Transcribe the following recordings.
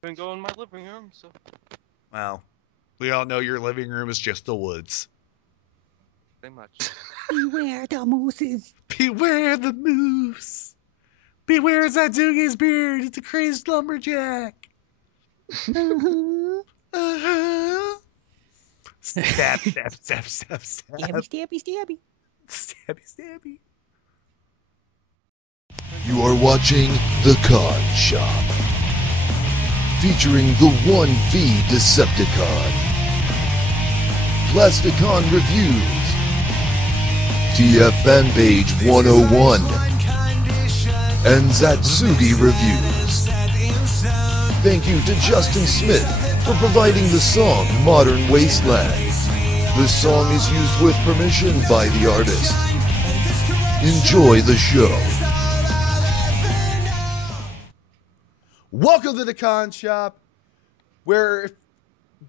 Been going in my living room, so Well, we all know your living room is just the woods. pretty much. Beware the mooses. Beware the moose. Beware Zadzugi's beard. It's a crazed lumberjack. Uh-huh. Uh-huh. Stab, stab, stab, stab, Stabby, stab. stabby, stabby. Stabby, stabby. You are watching The Con Shop, featuring the 1V Decepticon, Plasticon Reviews, TF Fanpage 101, and Zatsugi Reviews. Thank you to Justin Smith for providing the song Modern Wasteland. The song is used with permission by the artist. Enjoy the show. Welcome to the Con Shop, where if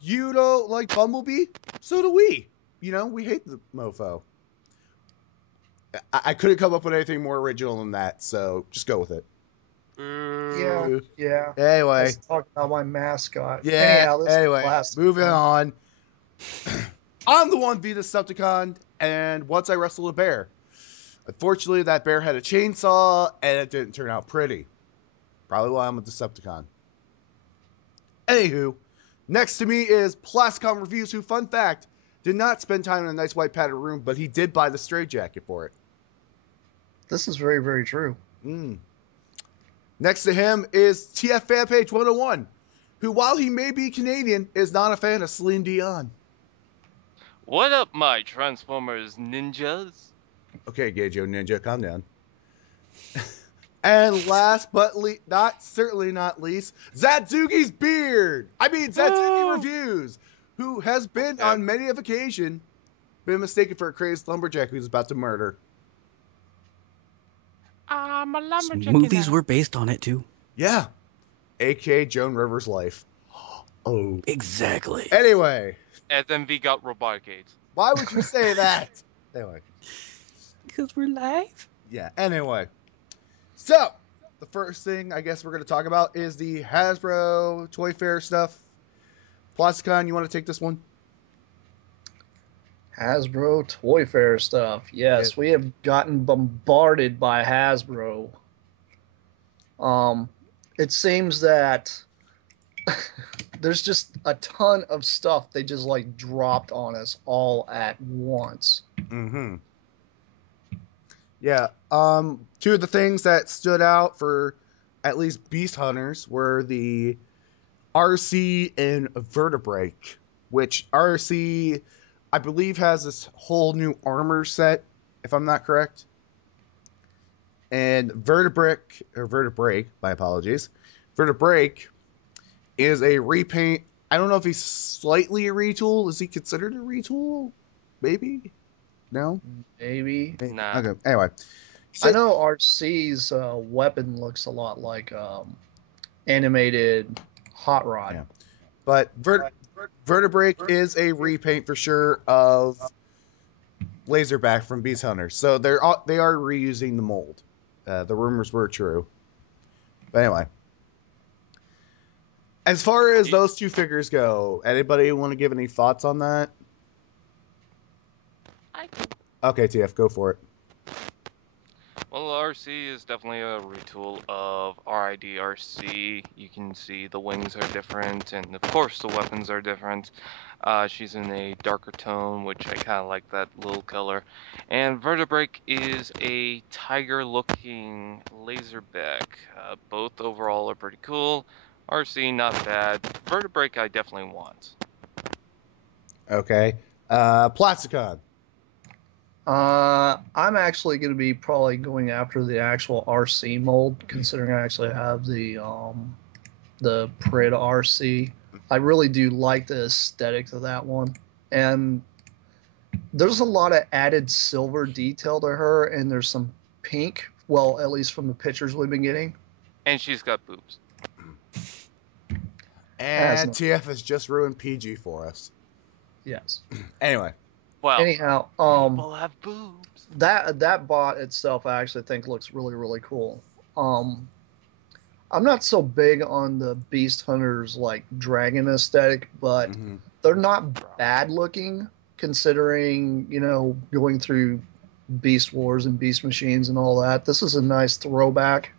you don't like Bumblebee, so do we. You know, we hate the mofo. I couldn't come up with anything more original than that, so just go with it. Yeah. I Anyway, was talking about my mascot. yeah. Anyhow, this Anyway, is last moving time. on. I'm the 1V Decepticon, and once I wrestled a bear. Unfortunately, that bear had a chainsaw, and it didn't turn out pretty. Probably why I'm a Decepticon. Anywho, next to me is Plasticon Reviews, who, fun fact, did not spend time in a nice white padded room, but he did buy the straitjacket for it. This is very, very true. Next to him is TF Fanpage 101, who, while he may be Canadian, is not a fan of Celine Dion. What up, my Transformers ninjas? Okay, Geijo Ninja, calm down. And last but certainly not least, Zatsugi's beard. Zatsugi Reviews, who has been on many of occasion been mistaken for a crazed lumberjack who's about to murder. I'm a lumberjack. Some movies were based on it too. Yeah, aka Joan Rivers' life. Oh, Exactly. anyway, SMV got robotic aids. why would you say that? Anyway, Because we're live. yeah. Anyway, so the first thing I guess we're going to talk about is the Hasbro Toy Fair stuff. Plasticon, you want to take this one? Hasbro Toy Fair stuff. Yes, we have gotten bombarded by Hasbro. It seems that there's just a ton of stuff they just like dropped on us all at once. Mm-hmm. Yeah. Two of the things that stood out for at least Beast Hunters were the RC and Vertebrake, which RC, I believe, has this whole new armor set, if I'm not correct. And Vertebrake, my apologies. Vertebrake is a repaint. I don't know if he's slightly a retool. Is he considered a retool? Maybe? No? Maybe. Nah. Okay, anyway. I know RC's weapon looks a lot like animated Hot Rod. Yeah. But Vertebrake is a repaint for sure of Laserback from Beast Hunters. So they are reusing the mold. The rumors were true. But anyway. As far as those two figures go, anybody want to give any thoughts on that? Okay, TF, go for it. Well, RC is definitely a retool of RID-RC. You can see the wings are different, and of course the weapons are different. She's in a darker tone, which I kind of like that little color. And Vertebrake is a tiger-looking Laserback. Both overall are pretty cool. RC, not bad. Vertebrake, I definitely want. Okay. Plasticon. I'm actually going to be probably going after the actual RC mold, considering I actually have the Prid RC. I really do like the aesthetics of that one, and there's a lot of added silver detail to her, and there's some pink. Well, at least from the pictures we've been getting. And she's got boobs. And TF has just ruined PG for us. Yes. Anyway. Well, anyhow, people have boobs. That bot itself, I actually think looks really, really cool. I'm not so big on the Beast Hunters like dragon aesthetic, but Mhm. they're not bad looking considering, going through Beast Wars and Beast Machines and all that. This is a nice throwback.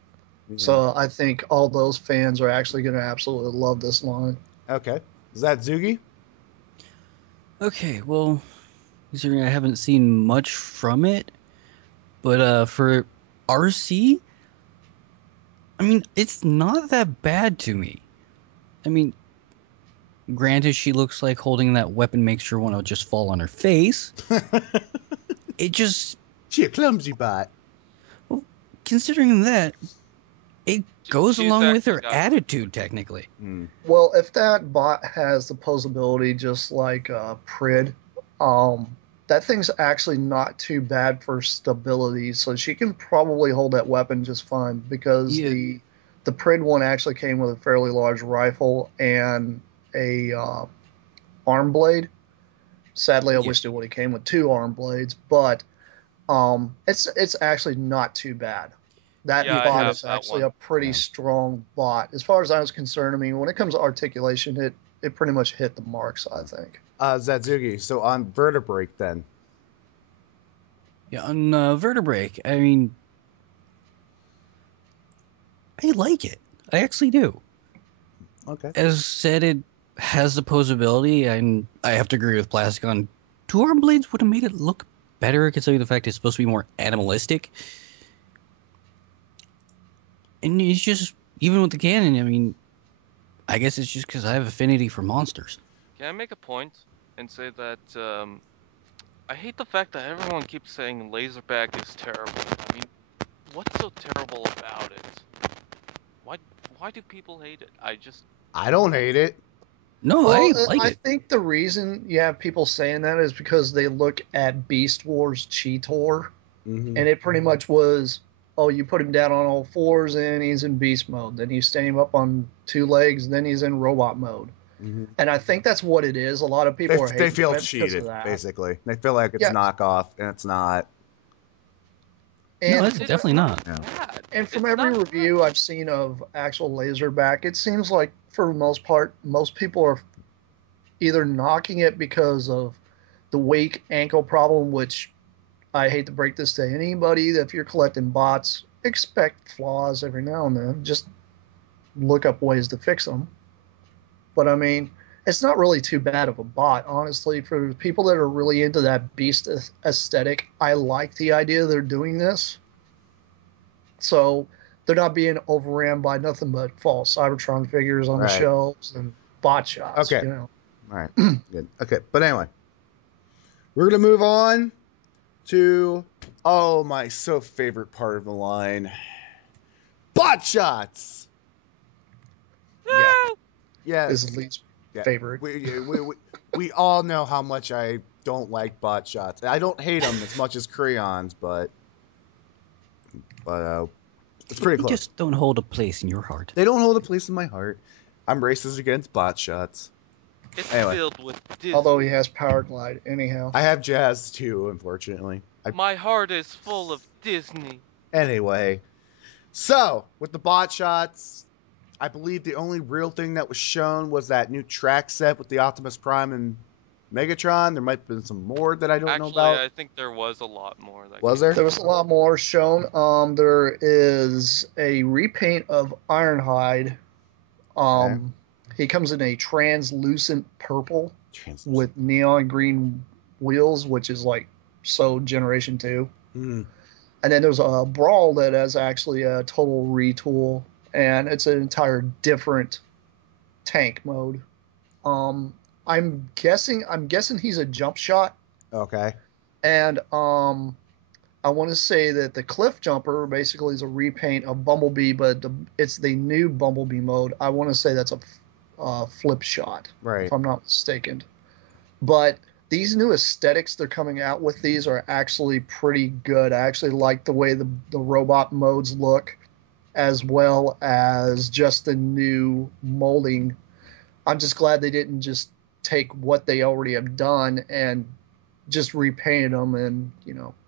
Yeah. So I think all those fans are actually going to absolutely love this line. Okay. Is that Zugi? Okay, well, considering I haven't seen much from it, but for RC, I mean, it's not that bad to me. I mean, granted, she looks like holding that weapon makes her want to just fall on her face. It just, She a clumsy bot. considering that, it goes She's along with actually her got- attitude, technically. Hmm. Well, if that bot has the posability just like Prid, that thing's actually not too bad for stability, so she can probably hold that weapon just fine because Yeah. the Prid one actually came with a fairly large rifle and a arm blade. Sadly, I Yeah. wished it would have came with 2 arm blades, but it's actually not too bad. That Yeah, I bot have is that actually one. a pretty Yeah. strong bot. As far as I was concerned, I mean, when it comes to articulation, it pretty much hit the marks, I think. Zatsugi. So on Vertebrake then. Yeah, on Vertebrake, I mean, I like it. I actually do. Okay. As said, it has the posability, and I have to agree with Plasticon. 2 arm blades would have made it look better, considering the fact it's supposed to be more animalistic. And it's just, even with the cannon, I mean, I guess it's just because I have affinity for monsters. Can I make a point and say that I hate the fact that everyone keeps saying Laserback is terrible. I mean, what's so terrible about it? Why do people hate it? I don't hate it. No, Well, I like I it. think the reason you have people saying that is because they look at Beast Wars Cheetor, Mhm. and it pretty much was, oh, you put him down on all fours and he's in beast mode. Then you stand him up on 2 legs, then he's in robot mode. Mhm. And I think that's what it is. A lot of people are They hating feel on it because cheated, of that. basically. They feel like it's Yeah. knockoff, and it's not. No, And it's definitely not. Yeah. bad. And from It's every not review bad. I've seen of actual Laserback, it seems like for the most part, most people are either knocking it because of the weak ankle problem, which I hate to break this to anybody, that if you're collecting bots, expect flaws every now and then. Just look up ways to fix them. But I mean, it's not really too bad of a bot, honestly. For people that are really into that beast aesthetic, I like the idea they're doing this. So they're not being overran by nothing but false Cybertron figures on the Right. shelves and bot shots. Okay. You know. All right. Good. Okay. But anyway, we're going to move on to, my so favorite part of the line, bot shots. Yeah. Yeah. His least Yeah. favorite. We all know how much I don't like bot shots. I don't hate them as much as Creons, but it's pretty They close. just don't hold a place in your heart. They don't hold a place in my heart. I'm racist against bot shots. It's Anyway. filled with Disney. Although he has Power Glide, anyhow. I have Jazz too, unfortunately. My heart is full of Disney. Anyway, so with the bot shots, I believe the only real thing that was shown was that new track set with the Optimus Prime and Megatron. There might have been some more that I don't know Actually, about. I think there was a lot more. That Was came there? There was a lot more shown. There is a repaint of Ironhide. He comes in a translucent purple with neon green wheels, which is like so Generation 2. Mm. And then there's a Brawl that is actually a total retool, and it's an entire different tank mode. I'm guessing he's a jump shot, Okay. and I want to say that the Cliff Jumper basically is a repaint of Bumblebee, but it's the new Bumblebee mode. I want to say that's a flip shot, Right. if I'm not mistaken. But these new aesthetics they're coming out with, these are actually pretty good. I actually like the way the robot modes look, as well as just the new molding. I'm just glad they didn't just take what they already have done and just repainted them and,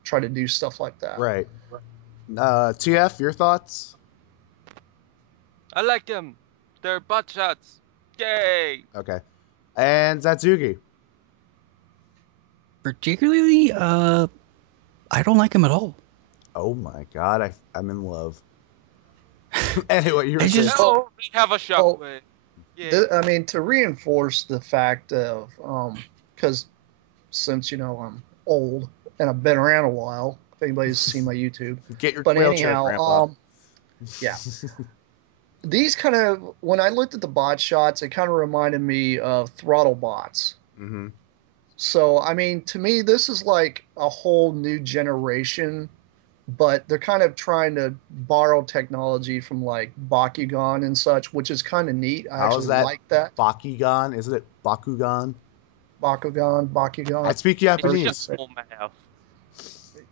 try to do stuff like that. Right. TF, your thoughts? I like them. They're butt shots. Yay! Okay. And Zatsugi. Particularly, I don't like him at all. Oh my god, I'm in love. Anyway, you were I saying. just- Oh, we have a shockwave. Yeah. I mean, to reinforce the fact of, because since I'm old and I've been around a while, if anybody's seen my YouTube, Get your but wheelchair, anyhow, Grandpa. yeah, these kind of, when I looked at the bot shots, it kind of reminded me of throttle bots. Mm-hmm. So, I mean, to me, this is like a whole new generation, but they're kind of trying to borrow technology from like Bakugan and such, which is kind of neat. I How is actually that? like that. Bakugan? Isn't it Bakugan? Bakugan. I speak It's Japanese. just full math.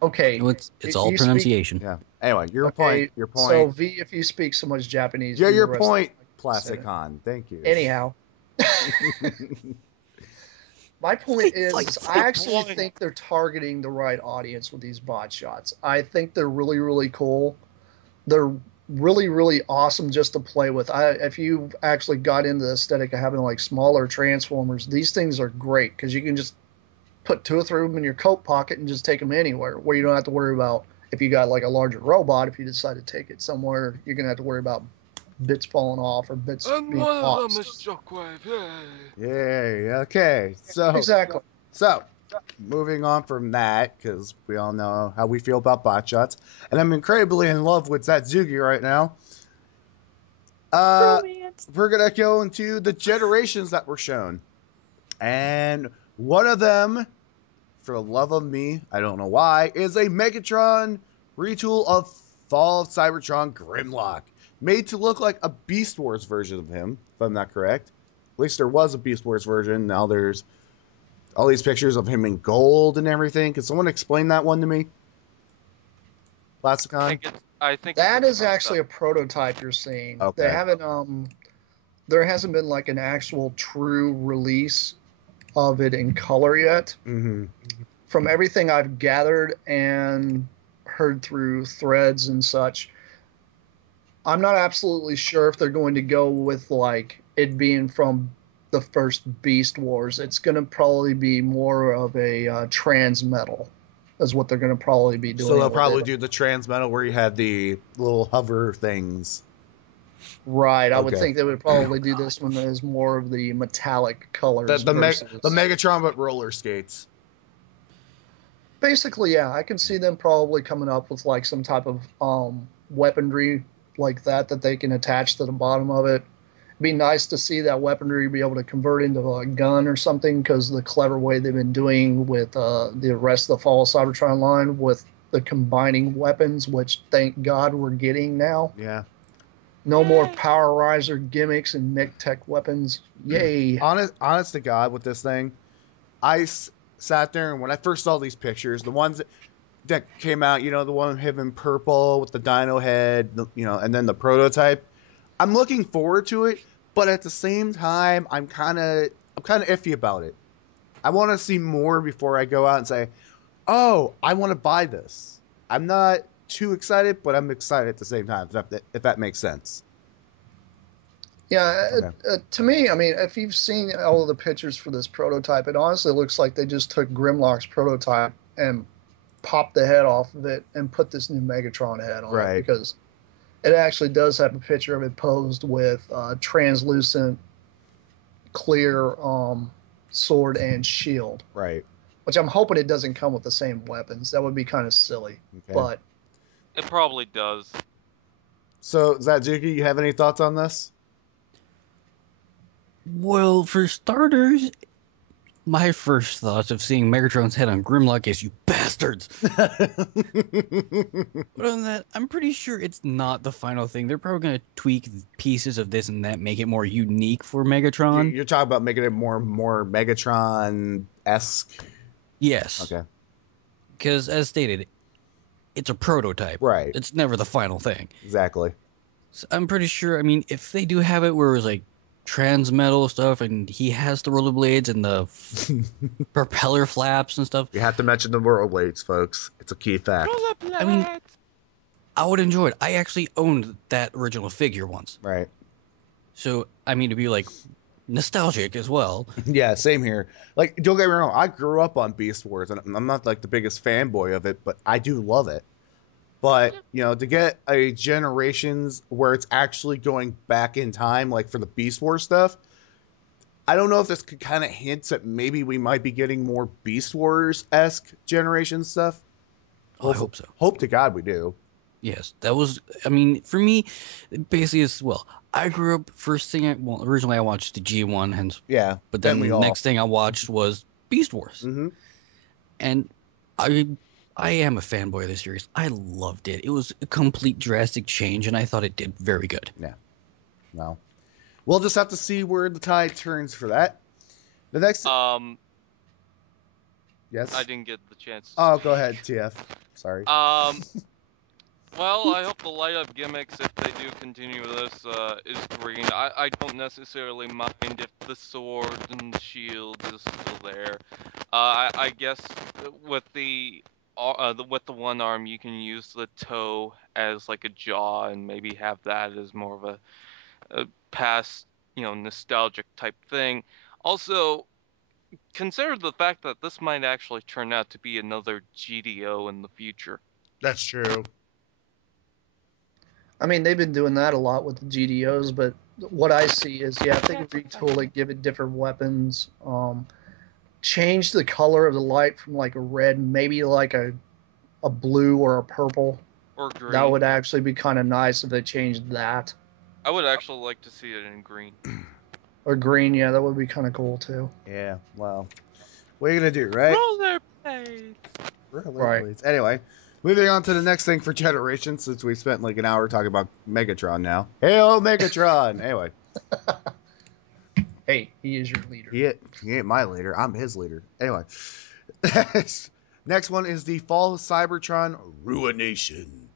Okay. You know, it's If all you speak- pronunciation. Yeah. Anyway, your Okay, point. Your point. So, V, if you speak so much Japanese, Yeah, do the your rest of point, it. Plasticon. Thank you. Anyhow, my point is, Like, I actually point. think they're targeting the right audience with these bot shots. I think they're really, really cool. They're really, really awesome just to play with. If you actually got into the aesthetic of having like smaller transformers, these things are great because you can just put 2 or 3 of them in your coat pocket and just take them anywhere, where you don't have to worry about if you got like a larger robot. If you decide to take it somewhere, you're gonna have to worry about bits falling off or bits And being one of them lost. is shockwave. Yay! Yay. Okay. So Exactly. So, moving on from that, because we all know how we feel about bot shots, and I'm incredibly in love with Zatsugi right now. We're gonna go into the generations that were shown, and one of them, for the love of me, I don't know why, is a Megatron retool of Fall of Cybertron Grimlock, made to look like a Beast Wars version of him, if I'm not correct. At least there was a Beast Wars version. Now there's all these pictures of him in gold and everything. Can someone explain that one to me? Plasticon? I think That it's is actually a prototype you're seeing. Okay. They haven't there hasn't been like an actual true release of it in color yet. Mm-hmm. From everything I've gathered and heard through threads and such, I'm not absolutely sure if they're going to go with like it being from the first Beast Wars. It's going to probably be more of a trans metal, is what they're going to probably be doing. So they'll with probably it. do the trans metal where you had the little hover things. Right, I would Okay. think they would probably do this one as more of the metallic colors. The versus... Megatron but roller skates. Basically, yeah, I can see them probably coming up with like some type of weaponry like that they can attach to the bottom of it. It'd be nice to see that weaponry be able to convert into a gun or something, because the clever way they've been doing with the rest of the Fall of Cybertron line with the combining weapons, which thank God we're getting now. Yeah. No more Power Riser gimmicks and MechTech weapons. Yay. Honest to God, with this thing, I sat there and when I first saw these pictures, the ones that came out, you know, the one of him in purple with the dino head, and then the prototype, I'm looking forward to it, but at the same time, I'm kind of iffy about it. I want to see more before I go out and say, "Oh, I want to buy this." I'm not too excited, but I'm excited at the same time. If that makes sense. Yeah, Okay. to me, I mean, if you've seen all of the pictures for this prototype, it honestly looks like they just took Grimlock's prototype and popped the head off of it and put this new Megatron head on Right. it, because it actually does have a picture of it posed with translucent, clear sword and shield, Right. which I'm hoping it doesn't come with the same weapons. That would be kind of silly, Okay. but It probably does. So, Zatsuki, you have any thoughts on this? Well, for starters, my first thoughts of seeing Megatron's head on Grimlock is, you bastards! But other than that, I'm pretty sure it's not the final thing. They're probably going to tweak pieces of this and that, make it more unique for Megatron. You're talking about making it more Megatron-esque. Yes. Okay. Because, as stated, it's a prototype. Right. It's never the final thing. Exactly. So I'm pretty sure, I mean, if they do have it where it was like trans metal stuff and he has the rollerblades and the propeller flaps and stuff, You have to mention the rollerblades, folks. It's a key fact. I mean, I would enjoy it. I actually owned that original figure once. Right. So, I mean, to be like nostalgic as well. Yeah, same here. Like, don't get me wrong, I grew up on Beast Wars, and I'm not like the biggest fanboy of it, but I do love it. But you know, to get a Generations where it's actually going back in time, like for the Beast Wars stuff, I don't know if this could kind of hints at maybe we might be getting more Beast Wars esque Generation stuff. Oh, I hope so. Hope to God we do. Yes, that was. I mean, for me, basically as well. I grew up. Originally I watched the G1, hence. Yeah, But then we the all. next thing I watched was Beast Wars, Mm-hmm. and I am a fanboy of the series. I loved it. It was a complete drastic change, and I thought it did very good. Well, we'll just have to see where the tide turns for that. The next, yes. I didn't get the chance. Oh, go ahead, TF. Sorry. Well, I hope the light up gimmicks, if they do continue this, is green. I don't necessarily mind if the sword and shield is still there. I guess with the one arm, you can use the toe as like a jaw, and maybe have that as more of a past, nostalgic type thing. Also, consider the fact that this might actually turn out to be another GDO in the future. That's true. I mean, they've been doing that a lot with the GDOs, but what I see is, if they can retool it, give it different weapons, change the color of the light from like a red, maybe like a blue or a purple. Or green. That would actually be kind of nice if they changed that. I would actually like to see it in green. Or green, yeah, that would be kind of cool too. Yeah, well, what are you going to do, right? Rollerblades. Rollerblades. Anyway, moving on to the next thing for Generations, since we spent like an hour talking about Megatron now. Hey-oh, Megatron! Anyway. Hey, he is your leader. He ain't my leader. I'm his leader. Anyway. Next one is the Fall of Cybertron Ruination.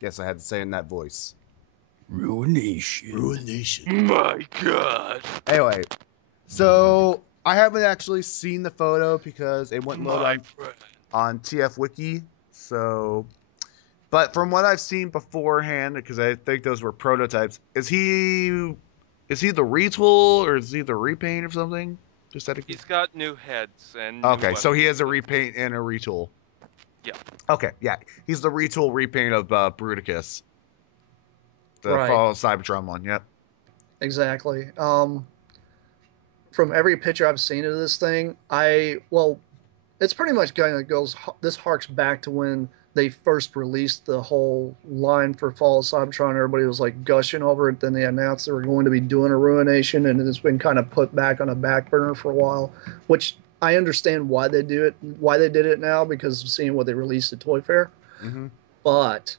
Guess I had to say in that voice. Ruination. My God. Anyway, so I haven't actually seen the photo because it wouldn't load on TF Wiki. So, but from what I've seen beforehand, because I think those were prototypes, is he the retool or is he the repaint or something? Just out of... He's got new heads and new Okay, so he weapons. has a repaint and a retool. Yeah. Okay, yeah. He's the retool repaint of Bruticus. The Right. Fall of Cybertron one, yep. Exactly. From every picture I've seen of this thing, it's pretty much this harks back to when they first released the whole line for Fall of Cybertron. Everybody was like gushing over it. Then they announced they were going to be doing a Ruination, and it's been kind of put back on a back burner for a while, which I understand why they did it now, because of seeing what they released at Toy Fair. Mm-hmm. But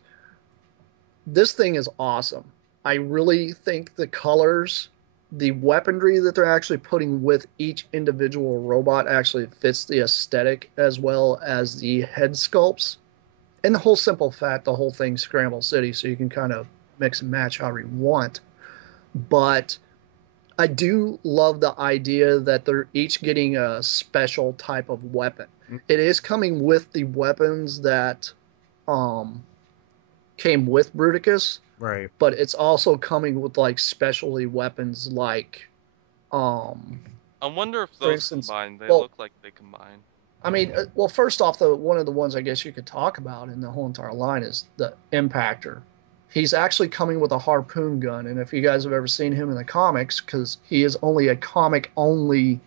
this thing is awesome. I really think the colors, the weaponry that they're actually putting with each individual robot actually fits the aesthetic, as well as the head sculpts. And the whole simple fact, the whole thing's Scramble City, so you can kind of mix and match however you want. But I do love the idea that they're each getting a special type of weapon. Mm. It is coming with the weapons that came with Bruticus, Right. but it's also coming with like specialty weapons like I wonder if For those instance, combine. They well- look like they combine. I mean, well, first off, one of the ones I guess you could talk about in the whole entire line is the Impactor. He's actually coming with a harpoon gun, and if you guys have ever seen him in the comics, because he is only a comic-only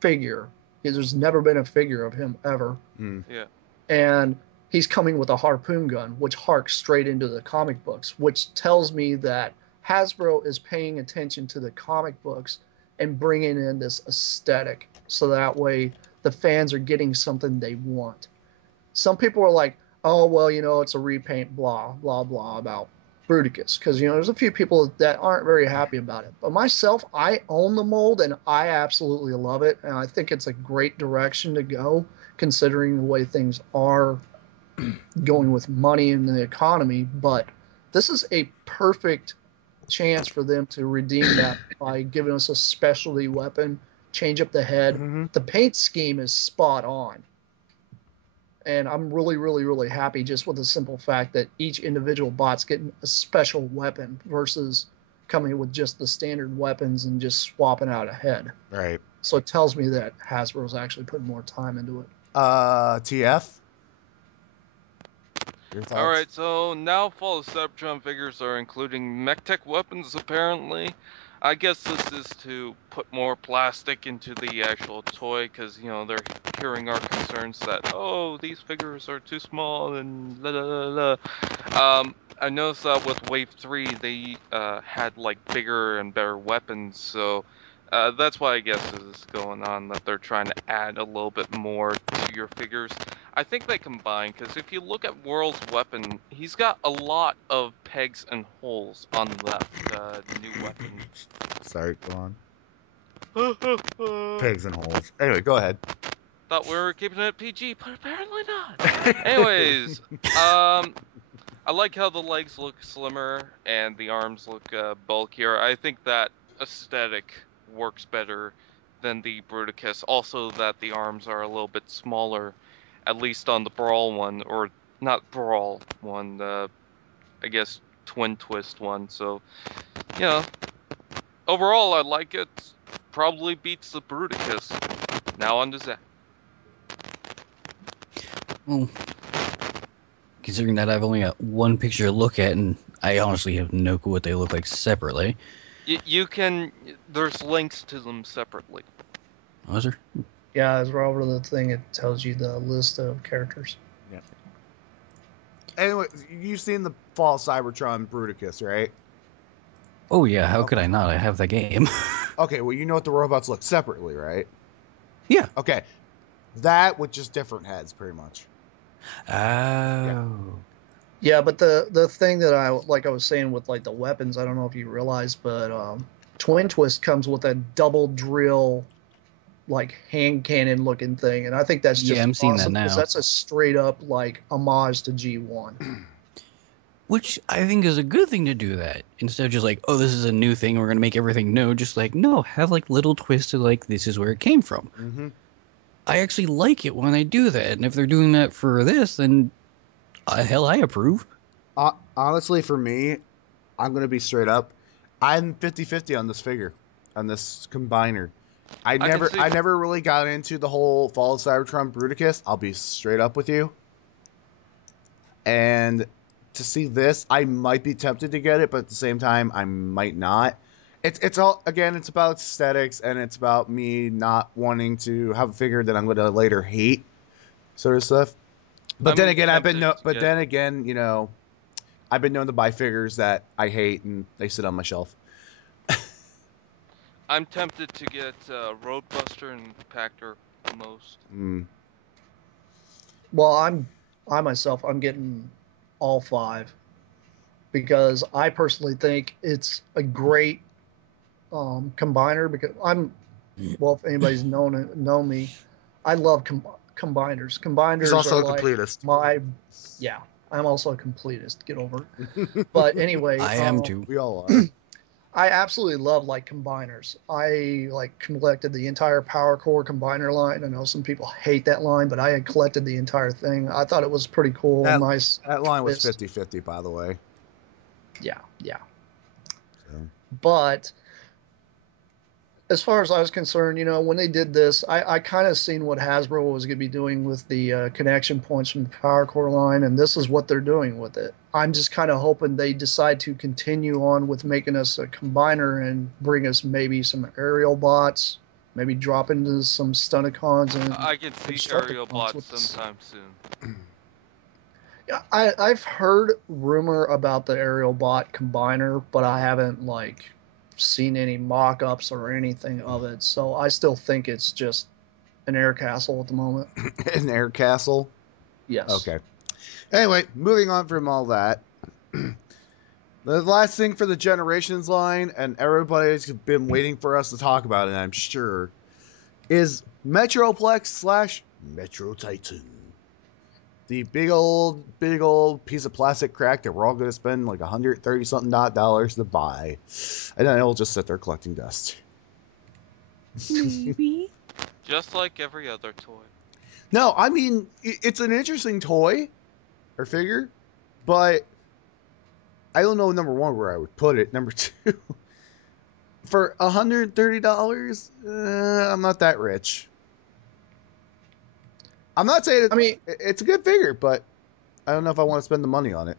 figure, there's never been a figure of him ever, Mm. Yeah. and he's coming with a harpoon gun, which harks straight into the comic books, which tells me that Hasbro is paying attention to the comic books and bringing in this aesthetic, so that way the fans are getting something they want. Some people are like, oh, well, it's a repaint, blah, blah, blah, about Bruticus. Because, there's a few people that aren't very happy about it. But myself, I own the mold, and I absolutely love it. And I think it's a great direction to go, considering the way things are going with money in the economy. But this is a perfect chance for them to redeem that by giving us a specialty weapon, change up the head. Mm-hmm. The paint scheme is spot on. And I'm really, really, really happy just with the simple fact that each individual bot's getting a special weapon versus coming with just the standard weapons and just swapping out a head. Right. So it tells me that Hasbro's actually putting more time into it. TF? Your thoughts? Alright, so now Fall of Cybertron figures are including MechTech weapons, apparently. I guess this is to put more plastic into the actual toy, because, you know, they're hearing our concerns that, oh, these figures are too small, and la la la la. I noticed that with Wave 3, they had, like, bigger and better weapons, so that's why I guess this is going on, that they're trying to add a little bit more to your figures. I think they combine, because if you look at World's weapon, he's got a lot of pegs and holes on that new weapon. Sorry, go on. Pigs and holes. Anyway, go ahead. Thought we were keeping it PG, but apparently not. Anyways, I like how the legs look slimmer and the arms look bulkier. I think that aesthetic works better than the Bruticus. Also, that the arms are a little bit smaller, at least on the Brawl one, or not Brawl one, I guess Twin Twist one. So, you know, overall I like it. Probably beats the Bruticus. Now on to Zach. Well, considering that I've only got one picture to look at, and I honestly have no clue what they look like separately. You can, there's links to them separately. Was there? Yeah, as we're over the thing, it tells you the list of characters. Yeah. Anyway, you've seen the Fall Cybertron Bruticus, right? Oh yeah, how could I not? I have the game. Okay, well, you know what the robots look separately, right? Yeah. Okay. That with just different heads, pretty much. Oh. Yeah, but the thing that I was saying with like the weapons, I don't know if you realize, but Twin Twist comes with a double drill, like hand cannon looking thing, and I think that's just I'm seeing that awesome, now. 'cause that's a straight up like homage to G1. Which I think is a good thing to do that. Instead of just like, oh, this is a new thing, we're going to make everything new. Just like, no, have like little twists to like, this is where it came from. Mm-hmm. I actually like it when I do that. And if they're doing that for this, then hell, I approve. Honestly, for me, I'm going to be straight up. I'm 50-50 on this figure, on this combiner. I never really got into the whole Fall of Cybertron Bruticus. I'll be straight up with you. And to see this, I might be tempted to get it, but at the same time, I might not. It's all, again, it's about aesthetics, and it's about me not wanting to have a figure that I'm going to later hate, sort of stuff. But then again, you know, I've been known to buy figures that I hate, and they sit on my shelf. I'm tempted to get Roadbuster and Pactor the most. Well, I myself, I'm getting all 5 because I personally think it's a great combiner. Because well, if anybody's known me, I love combiners. Combiners. He's also are a completist. Yeah, I'm also a completist. Get over it. But anyway, I am too. We all are. I absolutely love like combiners. I like collected the entire Power Core combiner line. I know some people hate that line, but I had collected the entire thing. I thought it was pretty cool and nice. That line was 50-50, by the way. Yeah. So. But as far as I was concerned, you know, when they did this, I kind of seen what Hasbro was going to be doing with the connection points from the Power Core line, and this is what they're doing with it. I'm just kind of hoping they decide to continue on with making us a combiner and bring us maybe some aerial bots, maybe drop into some Stunticons. And I can see aerial bots sometime soon. Yeah, I've heard rumor about the aerial bot combiner, but I haven't like seen any mock-ups or anything of it, so I still think it's just an air castle at the moment. An air castle? Yes. Okay. Anyway, moving on from all that. The last thing for the Generations line, and everybody's been waiting for us to talk about it, I'm sure, is Metroplex / Metro Titan. The big old piece of plastic crack that we're all going to spend like $130-something to buy. And then it'll just sit there collecting dust. Just like every other toy. No, I mean it's an interesting toy or figure, but I don't know, number one, where I would put it. Number two, for $130, I'm not that rich. I'm not saying I mean, it's a good figure, but I don't know if I want to spend the money on it.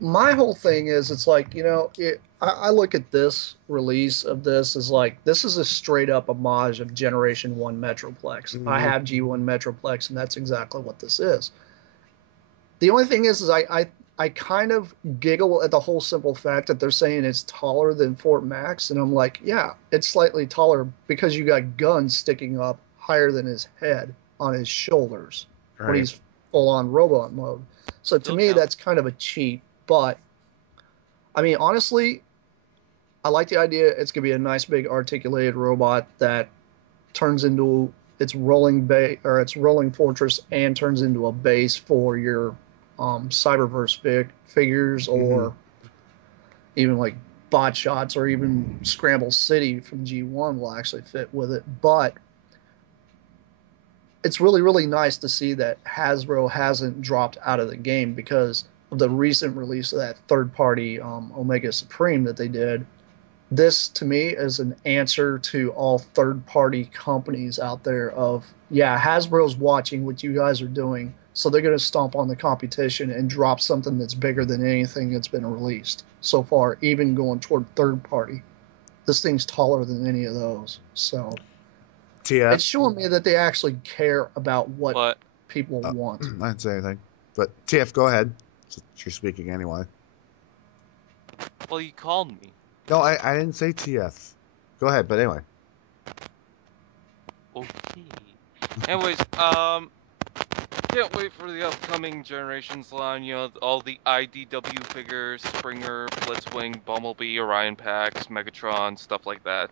my whole thing is, it's like, I look at this release of this as like, this is a straight up homage of Generation 1 Metroplex. Mhm. I have G1 Metroplex, and that's exactly what this is. The only thing is I kind of giggle at the whole simple fact that they're saying it's taller than Fort Max, and I'm like, yeah, it's slightly taller because you got guns sticking up higher than his head on his shoulders when he's full on robot mode. So to Still me, counts. that's kind of a cheat. But I mean, honestly, I like the idea. It's gonna be a nice big articulated robot that turns into its rolling or its rolling fortress and turns into a base for your Cyberverse figures, or even like Bot Shots, or even Scramble City from G1 will actually fit with it. But it's really, really nice to see that Hasbro hasn't dropped out of the game because of the recent release of that third-party Omega Supreme that they did. This, to me, is an answer to all third-party companies out there of, yeah, Hasbro's watching what you guys are doing, so they're going to stomp on the competition and drop something that's bigger than anything that's been released so far, even going toward third-party. This thing's taller than any of those. So TF, it's showing me that they actually care about what But people want. I didn't say anything, but TF, go ahead. You're speaking anyway. well, you called me. No, I didn't say TF. Go ahead, but anyway. Okay. Anyways, can't wait for the upcoming Generations line. You know, all the IDW figures, Springer, Blitzwing, Bumblebee, Orion Pax, Megatron, stuff like that.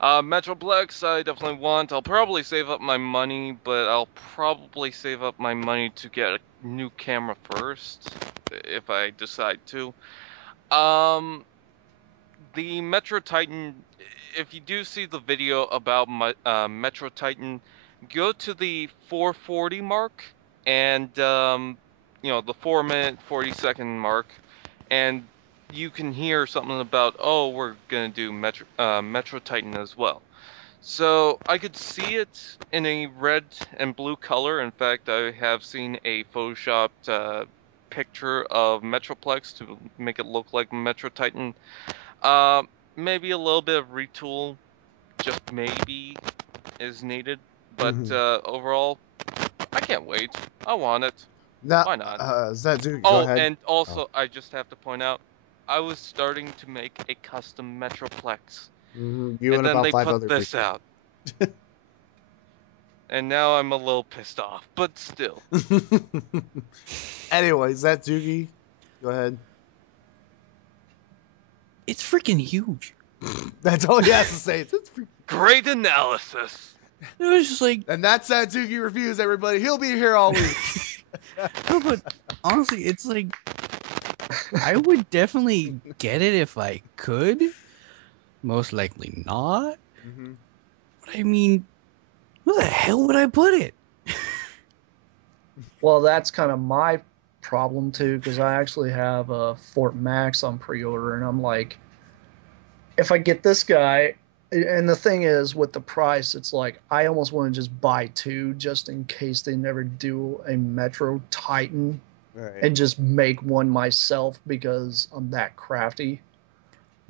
Metroplex, I definitely want. I'll probably save up my money, but I'll probably save up my money to get a new camera first, if I decide to. The Metro Titan, if you do see the video about Metro Titan, go to the 440 mark and you know, the 4-minute 40-second mark, and you can hear something about, oh, we're gonna do Metro Titan as well. So I could see it in a red and blue color. In fact, I have seen a photoshopped picture of Metroplex to make it look like Metro Titan. Maybe a little bit of retool, just maybe, is needed. But overall, I can't wait. I want it. Now, Why not? Zazu, go Oh, ahead. and also, I just have to point out, I was starting to make a custom Metroplex. You and and then about they 5 put other this people. out. And now I'm a little pissed off, but still. Anyway, Zatsugi, go ahead. It's freaking huge. That's all he has to say. Great analysis. It was just like, And that's Zatsugi Reviews, everybody. He'll be here all week. no, but honestly, it's like, I would definitely get it if I could. Most likely not. But I mean, where the hell would I put it? Well, that's kind of my problem too, because I actually have a Fort Max on pre-order, and I'm like, if I get this guy, and the thing is with the price, it's like I almost want to just buy two just in case they never do a Metro Titan, and just make one myself because I'm that crafty.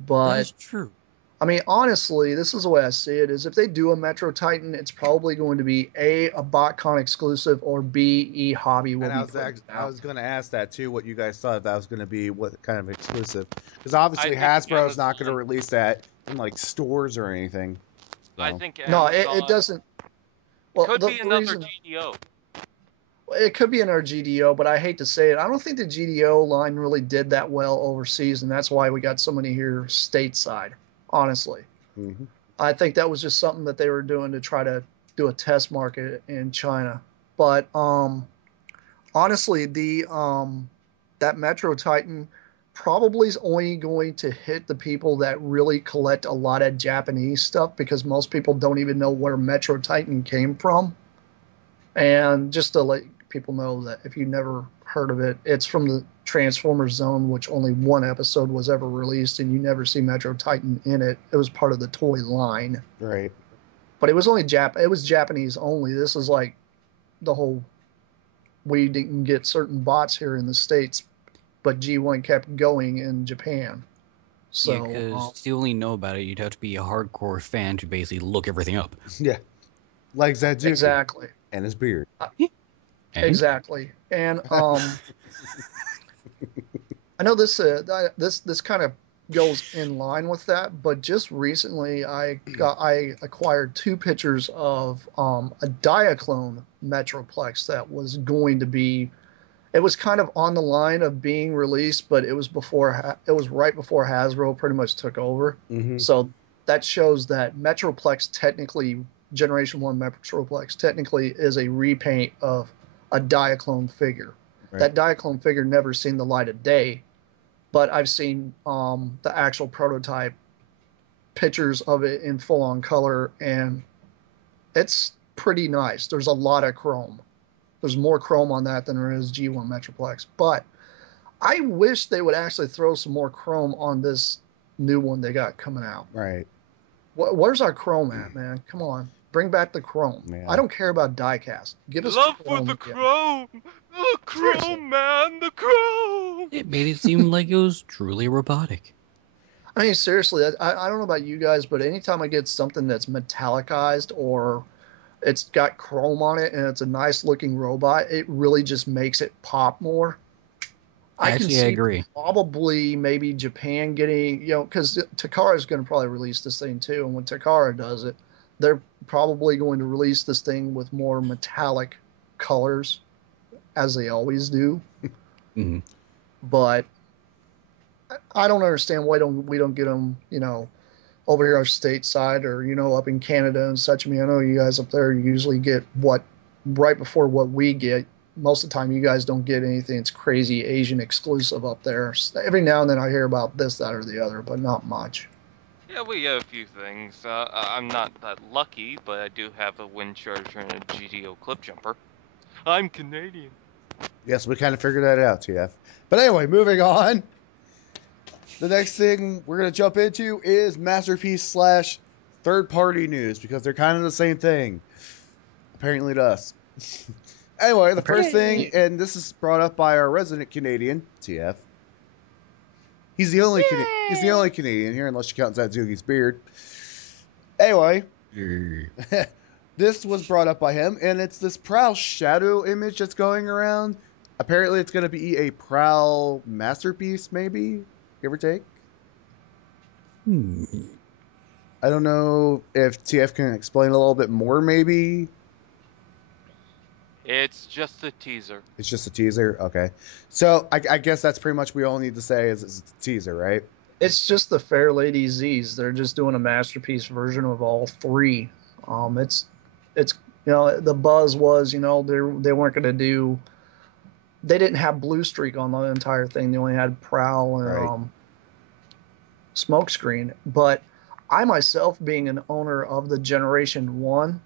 But That's true. I mean, honestly, this is the way I see it, is if they do a Metro Titan, it's probably going to be A, BotCon exclusive, or B, E-Hobby will And be putting it I out. was going to ask that too, what you guys thought that was going to be, what kind of exclusive. Because obviously I think Hasbro's not going to Amazon- release that in like stores or anything. I So. think No, Amazon it doesn't. Well, could the be another reason- GDO. It could be in our GDO, but I hate to say it. I don't think the GDO line really did that well overseas, and that's why we got so many here stateside, honestly. I think that was just something that they were doing to try to do a test market in China. But honestly, that Metro Titan probably is only going to hit the people that really collect a lot of Japanese stuff, because most people don't even know where Metro Titan came from. And just to let people know that if you never heard of it, it's from the Transformers Zone, which only one episode was ever released, and you never see Metro Titan in it. It was part of the toy line, Right. but it was only it was Japanese only. This is like the whole we didn't get certain bots here in the States, but G1 kept going in Japan. So because to only know about it, you'd have to be a hardcore fan to basically look everything up. Yeah. Like Zadzuki. exactly. And his beard. And Exactly. And I know this kind of goes in line with that, but just recently I acquired 2 pictures of a Diaclone Metroplex that was going to be. It was kind of on the line of being released, but it was right before Hasbro pretty much took over. Mm-hmm. So that shows that Metroplex technically, Generation 1 Metroplex technically is a repaint of a Diaclone figure. Right. That Diaclone figure never seen the light of day, but I've seen the actual prototype pictures of it in full-on color, and it's pretty nice. There's a lot of chrome. There's more chrome on that than there is G1 Metroplex. But I wish they would actually throw some more chrome on this new one they got coming out. Right. Where's our chrome at, man? Come on. Bring back the chrome. Man. I don't care about diecast. Give us Love chrome for the again. chrome! The Seriously. chrome, man! The chrome! it made it seem like it was truly robotic. I mean, seriously, I don't know about you guys, but anytime I get something that's metallicized or it's got chrome on it and it's a nice looking robot, it really just makes it pop more. Actually, I agree. Probably maybe Japan getting, because Takara is going to probably release this thing too. And when Takara does it, they're probably going to release this thing with more metallic colors, as they always do. Mhm. But I don't understand why we don't get them, over here our stateside or up in Canada and such. I mean, I know you guys up there usually get right before what we get. Most of the time, you guys don't get anything. It's crazy Asian exclusive up there. Every now and then, I hear about this, that, or the other, but not much. Yeah, we have a few things. I'm not that lucky, but I do have a wind charger and a GTO clip jumper. I'm Canadian. Yes, we kind of figured that out, TF. But anyway, moving on. The next thing we're going to jump into is Masterpiece / third-party news, because they're kind of the same thing, apparently to us. Anyway, the first thing, and this is brought up by our resident Canadian, TF. He's the only Canadian here, unless you count Zadzuki's beard. Anyway, this was brought up by him, and it's this Prowl shadow image that's going around. Apparently, it's going to be a Prowl masterpiece, maybe, give or take. I don't know if TF can explain a little bit more, maybe. It's just a teaser. It's just a teaser? Okay. So, I guess that's pretty much we all need to say is it's a teaser, right? It's just the Fair Lady Z's. They're just doing a masterpiece version of all 3. It's the buzz was, they weren't going to do. They didn't have Blue Streak on the entire thing. They only had Prowl and Right. Smokescreen. But I myself, being an owner of the Generation 1,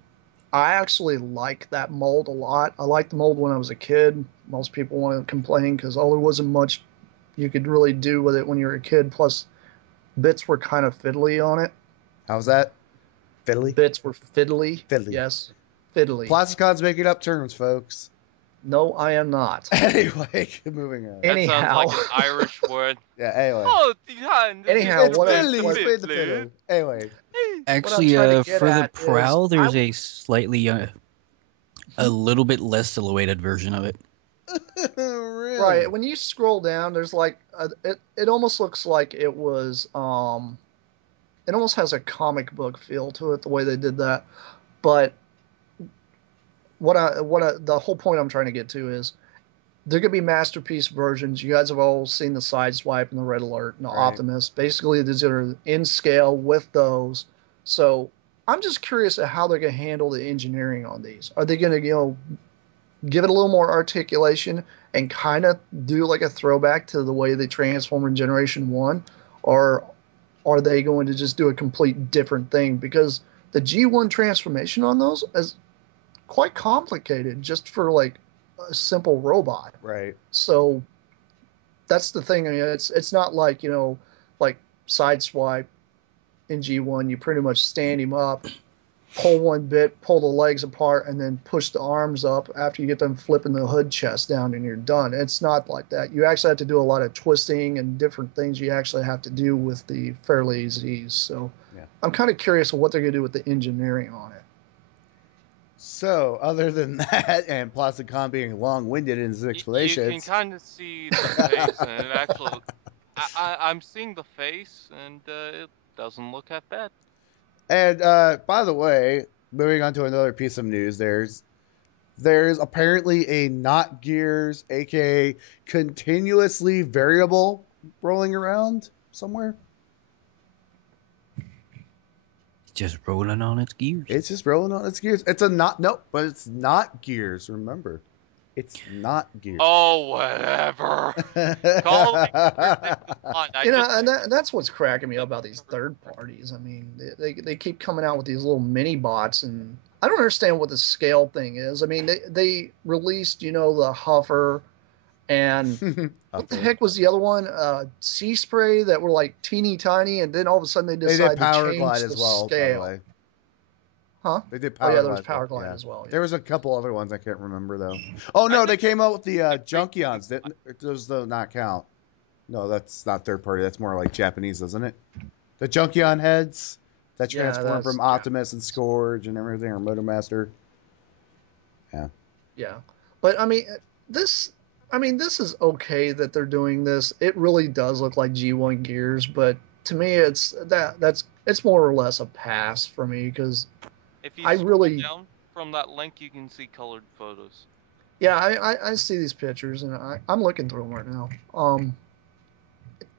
I actually like that mold a lot. I liked the mold when I was a kid. Most people want to complain because there wasn't much you could really do with it when you were a kid. Plus, bits were kind of fiddly on it. How's that? Fiddly? Bits were fiddly. Fiddly. Yes, fiddly. Plasticon's making up terms, folks. No, I am not. Anyway, moving on. That Anyhow. sounds like an Irish word. Yeah, anyway. Oh, behind Anyhow, It's what I- fiddly, what- it's the fiddle. Anyway. Actually, trying to get for the at is, Prowl, there's I- a slightly, a little bit less silhouetted version of it. Really? Right. When you scroll down, there's like it almost looks like it was it almost has a comic book feel to it the way they did that. But the whole point I'm trying to get to is there could be masterpiece versions. You guys have all seen the Sideswipe and the Red Alert and the Right. Optimus. Basically, these are in scale with those. So I'm just curious at how they're going to handle the engineering on these. Are they going to, give it a little more articulation and kind of do like a throwback to the way they transform in Generation 1? Or are they going to just do a complete different thing? Because the G1 transformation on those, quite complicated just for like a simple robot. Right. So that's the thing. I mean, it's not like, you know, like Sideswipe in G1. You pretty much stand him up, pull one bit, pull the legs apart, and then push the arms up after you get them flipping the hood chest down, and you're done. It's not like that. You actually have to do a lot of twisting and different things you actually have to do with the Fairly Z's. So Yeah. I'm kind of curious of what they're going to do with the engineering on it. So, other than that, and Plasticon being long-winded in his You explanations, can kind of see the face, and it actually, I'm seeing the face, and it doesn't look that bad. and by the way, moving on to another piece of news, there's apparently a Not Gears, aka continuously variable, rolling around somewhere. Just rolling on its gears. It's just rolling on its gears. It's a not nope, but it's not Gears. Remember, it's not Gears. Oh, whatever. Call me on. You know, and that's what's cracking me up about these third parties. I mean, they keep coming out with these little mini bots, and I don't understand what the scale thing is. I mean, they released, you know, the Huffer, and what the heck was the other one? Sea Spray, that were like teeny tiny, and then all of a sudden they They decided did Power to change Glide the as well. By the scale. way. Huh? They did Oh Power yeah, there was Glide, Power Glide yeah. as well. Yeah. There was a couple other ones I can't remember though. Oh no, they came out with the Junkions. Those do not count. No, that's not third party. That's more like Japanese, isn't it? The Junkion heads that Yeah, transform that's from Optimus and Scourge and everything, or Motormaster. Yeah, but I mean, this is okay that they're doing this. It really does look like G1 Gears, but to me, it's more or less a pass for me because If you I scroll really- down from that link, you can see colored photos. yeah, I see these pictures and I'm looking through them right now.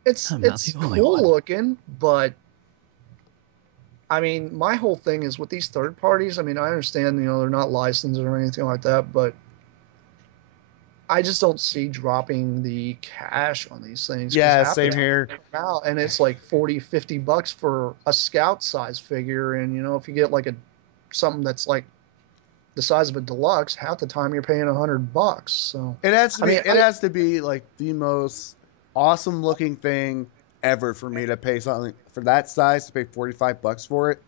It's I'm not the only cool one. looking, but I mean, my whole thing is with these third parties. I mean, I understand, you know, they're not licensed or anything like that, but I just don't see dropping the cash on these things. 'cause Yeah, half the same time here. they come out and it's like $40-$50 for a scout size figure, and you know, if you get like something that's like the size of a deluxe, half the time you're paying $100. So It has to I be. mean, It has to be like the most awesome looking thing ever for me to pay something for that size to pay $45 for it.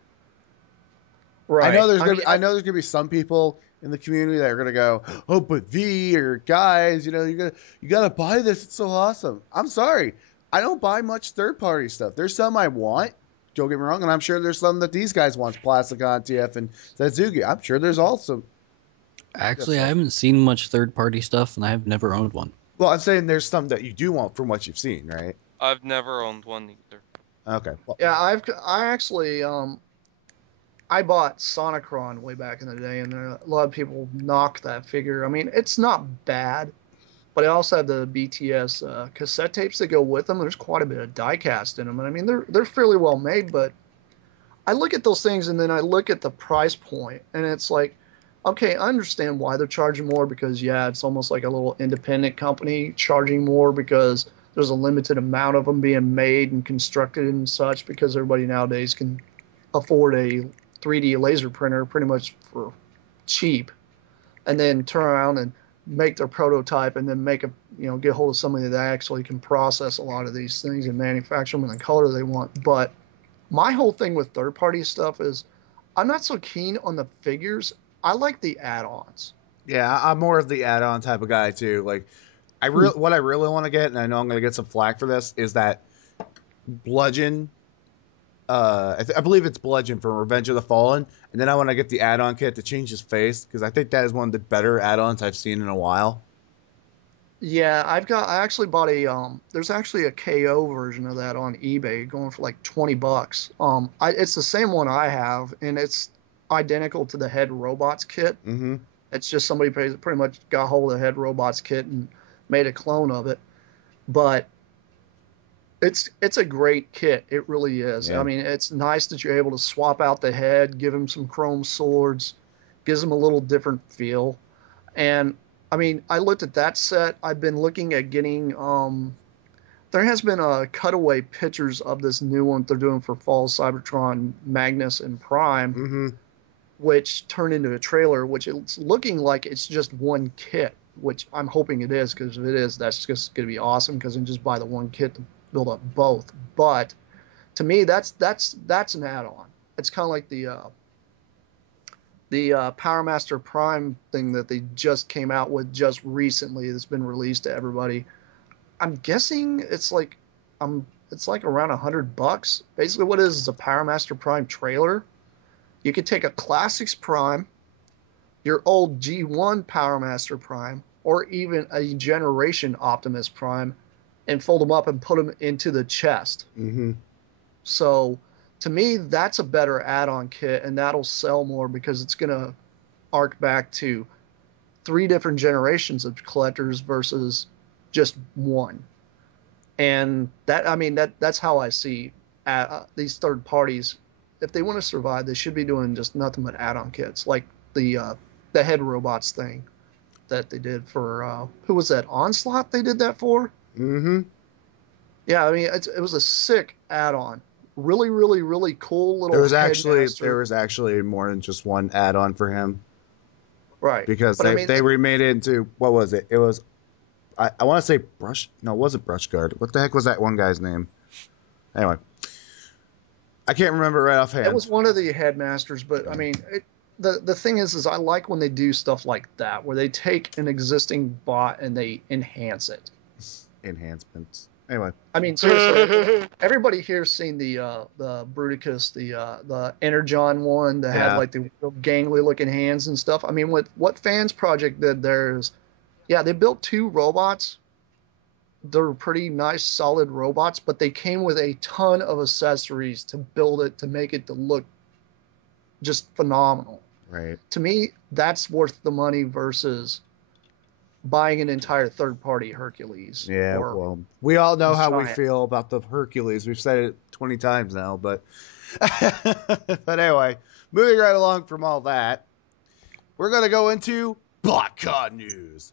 right, I know there's gonna. mean, I know there's gonna be some people in the community that are gonna go, "Oh, but V or guys, you know, you gotta buy this. It's so awesome." I'm sorry, I don't buy much third party stuff. There's some I want. Don't get me wrong, and I'm sure there's some that these guys want. Plasticon, TF, and Satsuki. I'm sure there's also. Actually, I haven't seen much third-party stuff, and I've never owned one. Well, I'm saying there's some that you do want from what you've seen, right? I've never owned one either. Okay. Well, yeah, I actually I bought Sonicron way back in the day, and a lot of people knock that figure. I mean, it's not bad, but I also have the BTS cassette tapes that go with them. There's quite a bit of die-cast in them, and I mean, they're fairly well made. But I look at those things, and then I look at the price point, and it's like, okay, I understand why they're charging more because yeah, it's almost like a little independent company charging more because there's a limited amount of them being made and constructed and such because everybody nowadays can afford a 3D laser printer pretty much for cheap, and then turn around and make their prototype and then get hold of somebody that actually can process a lot of these things and manufacture them in the color they want. But my whole thing with third party stuff is I'm not so keen on the figures. I like the add-ons. yeah, I'm more of the add-on type of guy too. Like, what I really want to get, and I know I'm gonna get some flack for this, is that Bludgeon. I believe it's Bludgeon from Revenge of the Fallen, and then I want to get the add-on kit to change his face because I think that is one of the better add-ons I've seen in a while. Yeah, I actually bought there's actually a KO version of that on eBay going for like $20. It's the same one I have, and it's identical to the Head Robots kit. Mm-hmm. It's just somebody pretty much got hold of the Head Robots kit and made a clone of it. But it's a great kit. It really is. Yeah. I mean, it's nice that you're able to swap out the head, give him some chrome swords, gives him a little different feel. And I mean, I looked at that set. I've been looking at getting there has been cutaway pictures of this new one they're doing for Fall Cybertron, Magnus, and Prime. Mm-hmm. which turned into a trailer, which it's looking like it's just one kit, which I'm hoping it is, because if it is, that's just going to be awesome, because you can just buy the one kit to build up both. But to me, that's an add-on. It's kind of like the Power Master Prime thing that they just came out with just recently. That's been released to everybody. I'm guessing it's like around $100. Basically, what it is a Power Master Prime trailer. You could take a Classics Prime, your old G1 Power Master Prime, or even a Generation Optimus Prime, and fold them up and put them into the chest. Mm-hmm. So, to me, that's a better add-on kit, and that'll sell more because it's going to arc back to 3 different generations of collectors versus just one. And that's how I see these third parties. If they want to survive, they should be doing just nothing but add-on kits, like the head robots thing that they did for who was that? Onslaught. They did that for. Mm-hmm. Yeah, I mean it was a sick add-on. Really, really, really cool little. There was actually more than just one add-on for him. Right. Because they remade it into, what was it? It was, I want to say it wasn't Brush Guard. What the heck was that one guy's name? Anyway, I can't remember right offhand. It was one of the headmasters, but I mean, the thing is I like when they do stuff like that, where they take an existing bot and they enhance it. Enhancements. Anyway, I mean, seriously, everybody here's seen the Bruticus, the Energon one that had like the real gangly looking hands and stuff. I mean, what Fans Project did there is, they built 2 robots. They're pretty nice, solid robots, but they came with a ton of accessories to build it, to make it to look just phenomenal. Right. To me, that's worth the money versus buying an entire third-party Hercules. Yeah, well, we all know how we feel about the Hercules. We've said it 20 times now, but but anyway, moving right along from all that, we're going to go into BotCon news.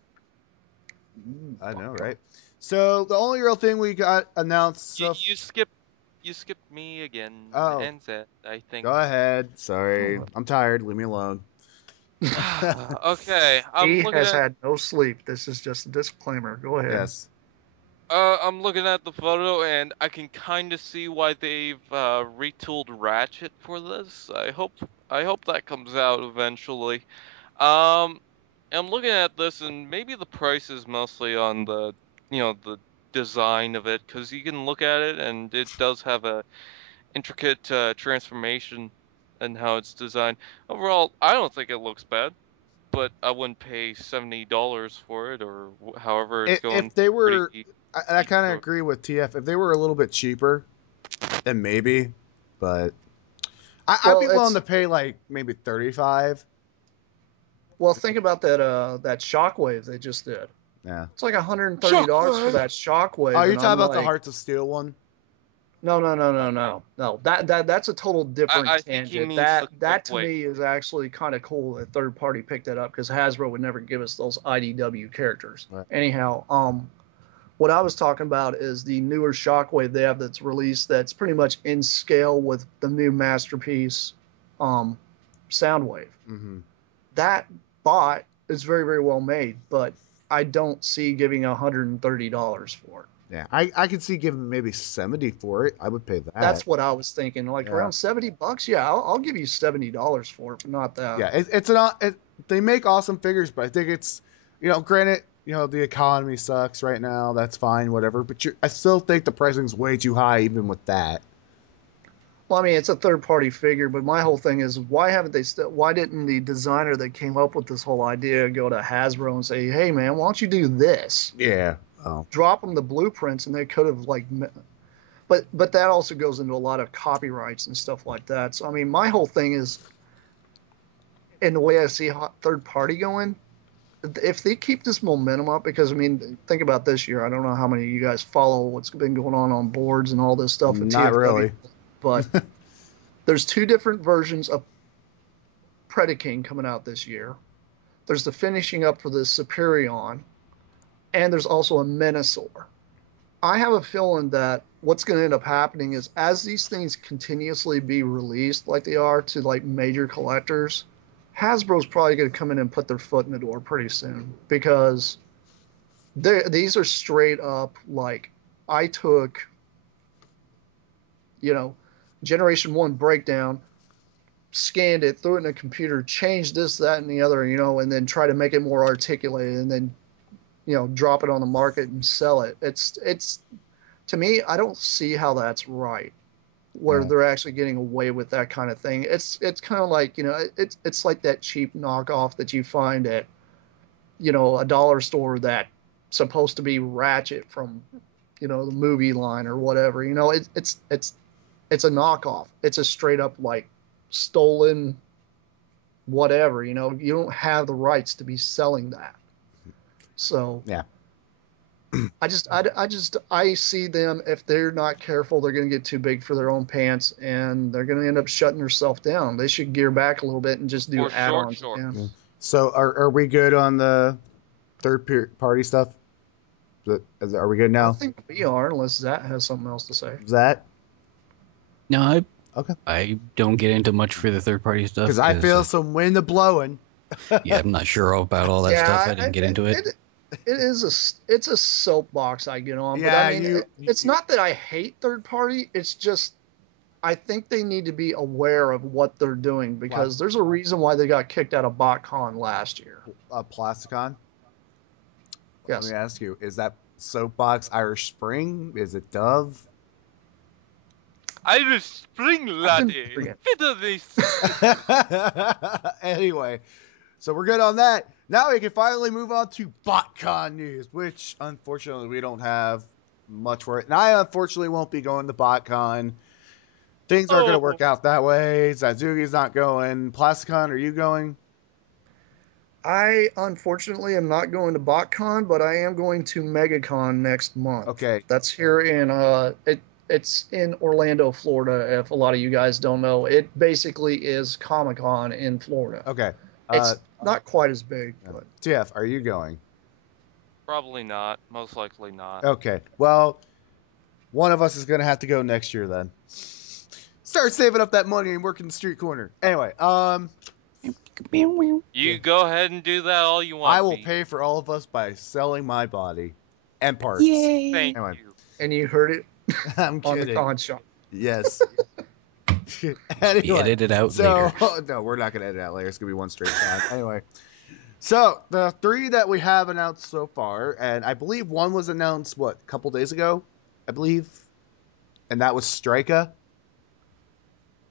I know, right? So the only real thing we got announced... You skipped me again. Oh. NZ, I think. Go ahead. Sorry. I'm tired. Leave me alone. Okay. He has had no sleep. This is just a disclaimer. Go ahead. Yes. I'm looking at the photo, and I can kind of see why they've retooled Ratchet for this. I hope that comes out eventually. I'm looking at this, and maybe the price is mostly on the design of it, because you can look at it, and it does have a intricate transformation and how it's designed. Overall, I don't think it looks bad, but I wouldn't pay $70 for it, or however it's going. If they were, I kind of agree with TF. If they were a little bit cheaper, then maybe. But I'd be willing to pay like maybe $35. Well, think about that Shockwave they just did. Yeah, it's like $130 for that Shockwave. Oh, you're talking about the Hearts of Steel one? No. That's a total different tangent. That to me is actually kind of cool that third party picked that up, because Hasbro would never give us those IDW characters. Right. Anyhow, what I was talking about is the newer Shockwave they have that's released, that's pretty much in scale with the new Masterpiece Soundwave. Mm-hmm. That bot is very, very well made, but I don't see giving $130 for it. Yeah, I could see giving maybe $70 for it. I would pay that. That's what I was thinking. Like around $70. Yeah, I'll give you $70 for it, but not that. Yeah, they make awesome figures, but I think it's, granted, the economy sucks right now. That's fine, whatever. But I still think the pricing's way too high, even with that. Well, I mean, it's a third-party figure, but my whole thing is, why didn't the designer that came up with this whole idea go to Hasbro and say, hey, man, why don't you do this? Yeah. Oh. Drop them the blueprints, and they could have, but that also goes into a lot of copyrights and stuff like that. So, I mean, my whole thing is, in the way I see third-party going, if they keep this momentum up, because, I mean, think about this year. I don't know how many of you guys follow what's been going on boards and all this stuff. Not really. But there's 2 different versions of Predaking coming out this year. There's the finishing up for the Superion, and there's also a Menasor. I have a feeling that what's going to end up happening is, as these things continuously be released like they are to major collectors, Hasbro's probably going to come in and put their foot in the door pretty soon because these are straight up like I took, Generation 1 breakdown, scanned it, threw it in a computer, changed this, that, and the other, and then try to make it more articulated and then, drop it on the market and sell it. It's to me, I don't see how that's right. Where they're actually getting away with that kind of thing. It's kind of like, it's like that cheap knockoff that you find at, a dollar store that's supposed to be Ratchet from, the movie line or whatever. It's a knockoff. It's a straight up like stolen whatever, you don't have the rights to be selling that. So Yeah. I see them, if they're not careful, they're going to get too big for their own pants and they're going to end up shutting themselves down. They should gear back a little bit and just do Or add-ons short. again. So are we good on the third-party stuff? Are we good I now? think we are, unless Zach has something else to say. Zach? No, Okay. I don't get into much for the third party stuff. Because I feel some wind blowing. Yeah, I'm not sure about all that stuff. I didn't get into it. It's a soapbox I get on, Yeah, but I mean, it's not that I hate third party. It's just I think they need to be aware of what they're doing because there's a reason why they got kicked out of BotCon last year. Plasticon? Yes. Let me ask you, is that soapbox Irish Spring? Is it Dove? Irish Spring, laddie. Bit of this. Anyway, so we're good on that. Now we can finally move on to BotCon news, which unfortunately we don't have much for it. And I unfortunately won't be going to BotCon. Things aren't going to work out that way. Zazugi's not going. Plasticon, are you going? I unfortunately am not going to BotCon, but I am going to MegaCon next month. Okay. That's here in it's in Orlando, Florida. If a lot of you guys don't know, it basically is Comic-Con in Florida. Okay. It's not quite as big, but TF, are you going? Probably not. Most likely not. Okay. Well, one of us is going to have to go next year then. Start saving up that money and working the street corner. Anyway, You go ahead and do that all you want. I will Pete. pay for all of us by selling my body and parts. Yay! Thank Anyway. you. and you heard it I'm on the kidding. con shop. Yes. Be Anyway, edited out so later. no, we're not going to edit out later. It's going to be one straight shot. Anyway, so the three that we have announced so far, and I believe one was announced a couple days ago, I believe, and that was Strika.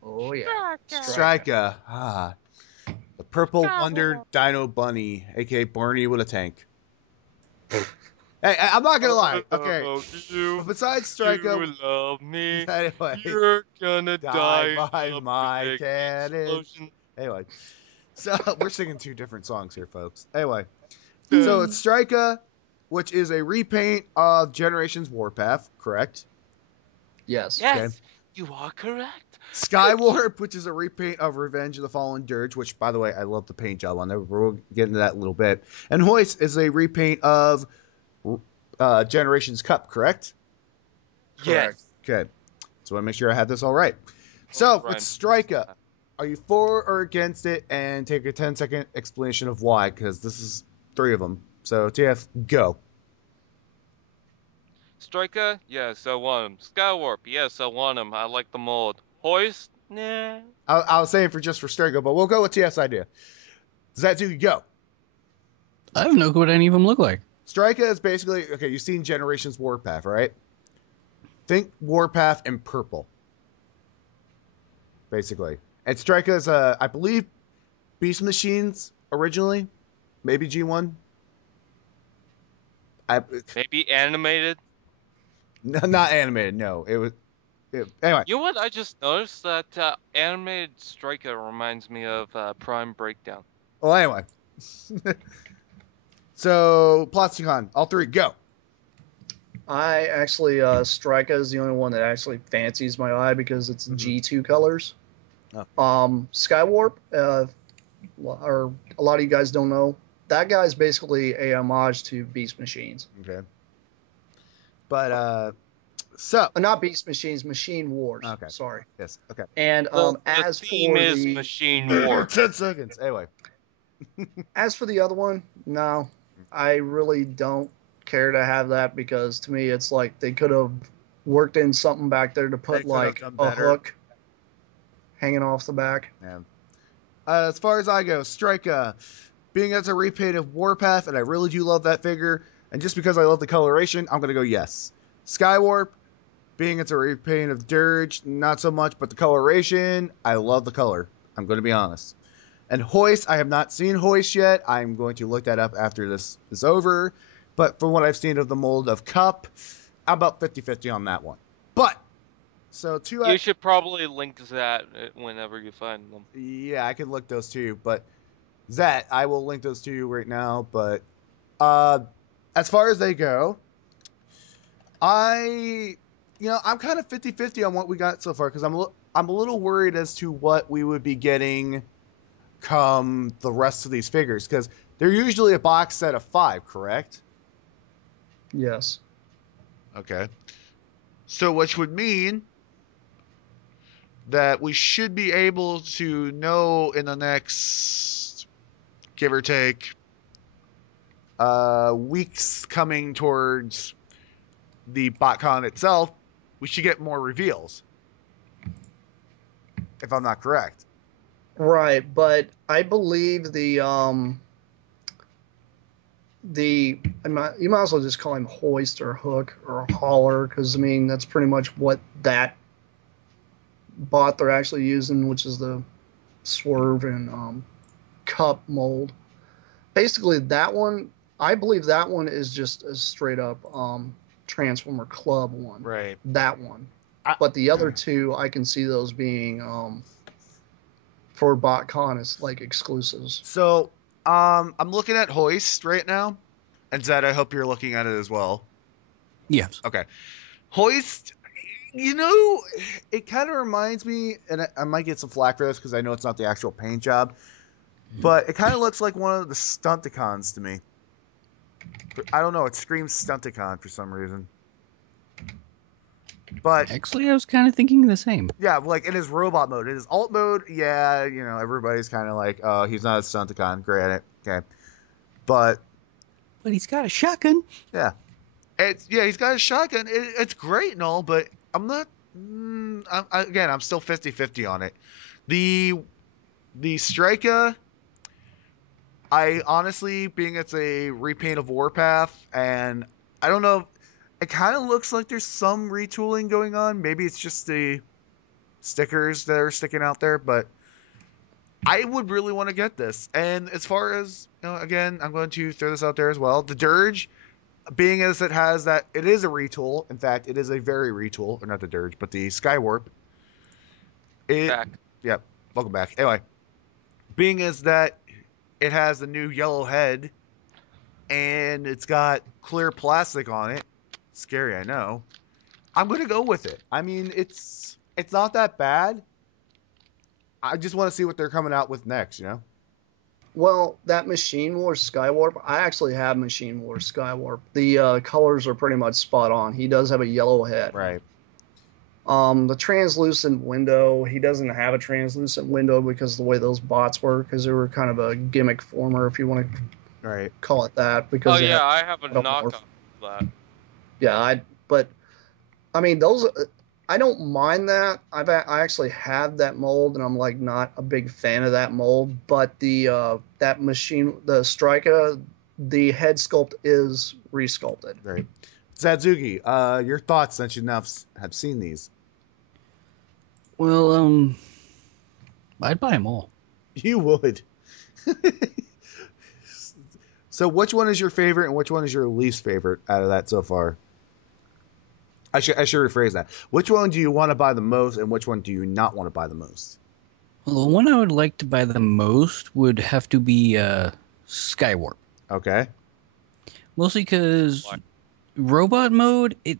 Oh yeah, Strika. The Purple Wonder Dino Bunny, aka Barney with a tank. Hey, I'm not gonna lie. Okay. But besides Strika, You love me. anyway, You're gonna Die die by in a my big cannon. explosion. anyway, so we're singing two different songs here, folks. Anyway, so it's Strika, which is a repaint of Generations Warpath, correct? yes. Yes, Okay. you are correct. Skywarp, which is a repaint of Revenge of the Fallen Dirge, which, by the way, I love the paint job on there. We'll get into that in a little bit. And Hoist is a repaint of Generations Cup, correct? Yes. Okay. So I want to make sure I had this all right. So, with Strika, are you for or against it? And take a 10-second explanation of why, because this is three of them. So, TF, go. Striker? Yes, I want him. Skywarp? Yes, I want him. I like the mold. Hoist? Nah. I was saying for Strika, but we'll go with TF's idea. Zatsuki, go. I have no clue what any of them look like. Strika is basically, okay, you've seen Generations Warpath, right? Think Warpath in purple. Basically. And Strika is, I believe, Beast Machines originally. Maybe G1. Maybe animated? No, not animated, no. Anyway. You know what? I just noticed that animated Striker reminds me of Prime Breakdown. Well, anyway. So, Plasticon, all three, go. I actually Strika is the only one that actually fancies my eye because it's G2 colors. Oh. Skywarp, or a lot of you guys don't know, that guy's basically a homage to Beast Machines. Okay. But So, Not Beast Machines, Machine Wars. Okay. Sorry. yes, okay. And The as theme for is the Machine War. 10 seconds. Anyway. as for the other one, no, I really don't care to have that because to me it's like they could have worked in something back there to They put could have like done a better. hook hanging off the back. Yeah. As far as I go, Strika, being as a repaint of Warpath, and I really do love that figure, and just because I love the coloration, I'm going to go yes. Skywarp, being it's a repaint of Dirge, not so much, but the coloration, I love the color. I'm going to be honest. And Hoist, I have not seen Hoist yet. I'm going to look that up after this is over. But from what I've seen of the mold of Cup, I'm about 50-50 on that one. But, so You should probably link that whenever you find them. yeah, I can look those too. But Zat, I will link those to you right now. But as far as they go, I'm kind of 50-50 on what we got so far because I'm a little worried as to what we would be getting come the rest of these figures because they're usually a box set of 5, correct? Yes. Okay. So which would mean that we should be able to know in the next, give or take, weeks coming towards the BotCon itself, we should get more reveals. If I'm not correct. Right, but I believe you might as well just call him Hoist or Hook or Hauler because I mean that's pretty much what that bot they're actually using, which is the Swerve and Cup mold. Basically, that one I believe that one is just a straight up Transformer Club one. Right. That one, but the other two I can see those being for BotCon is like exclusives. So, I'm looking at Hoist right now, and Zed, I hope you're looking at it as well. Yes. Okay, Hoist. It kind of reminds me, and I might get some flack for this because I know it's not the actual paint job, but it kind of looks like one of the Stunticons to me. I don't know. It screams Stunticon for some reason. But Actually, I was kind of thinking the same. yeah, like in his robot mode, in his alt mode, yeah, everybody's kind of like, oh, he's not a Stunticon, granted, okay, but he's got a shotgun. Yeah, he's got a shotgun. It's great and all, but I'm not. I'm still 50-50 on it. The Strika, I honestly, being it's a repaint of Warpath, and I don't know. It kind of looks like there's some retooling going on. Maybe it's just the stickers that are sticking out there, but I would really want to get this. And as far as, again, I'm going to throw this out there as well. The Dirge, being as it has that, it is a retool. In fact, it is a very retool, or not the Dirge, but the Skywarp. Back. Yep, welcome back. Anyway, being as that it has the new yellow head, and it's got clear plastic on it. Scary, I know. I'm going to go with it. I mean, it's not that bad. I just want to see what they're coming out with next, Well, that Machine Wars Skywarp, I actually have Machine Wars Skywarp. The colors are pretty much spot on. He does have a yellow head. Right. The translucent window, he doesn't have a translucent window because of the way those bots work, because they were kind of a gimmick former, if you want to call it that. Because I have a knockoff of that. Yeah, but I mean those. I don't mind that. I actually have that mold, and I'm like not a big fan of that mold. But the that machine, the Strika, the head sculpt is resculpted. Right. Zadzuki, your thoughts since you now have seen these? Well, I'd buy them all. You would. So, which one is your favorite, and which one is your least favorite out of that so far? I should rephrase that. Which one do you want to buy the most, and which one do you not want to buy the most? Well, the one I would like to buy the most would have to be Skywarp. Okay. Mostly because robot mode, it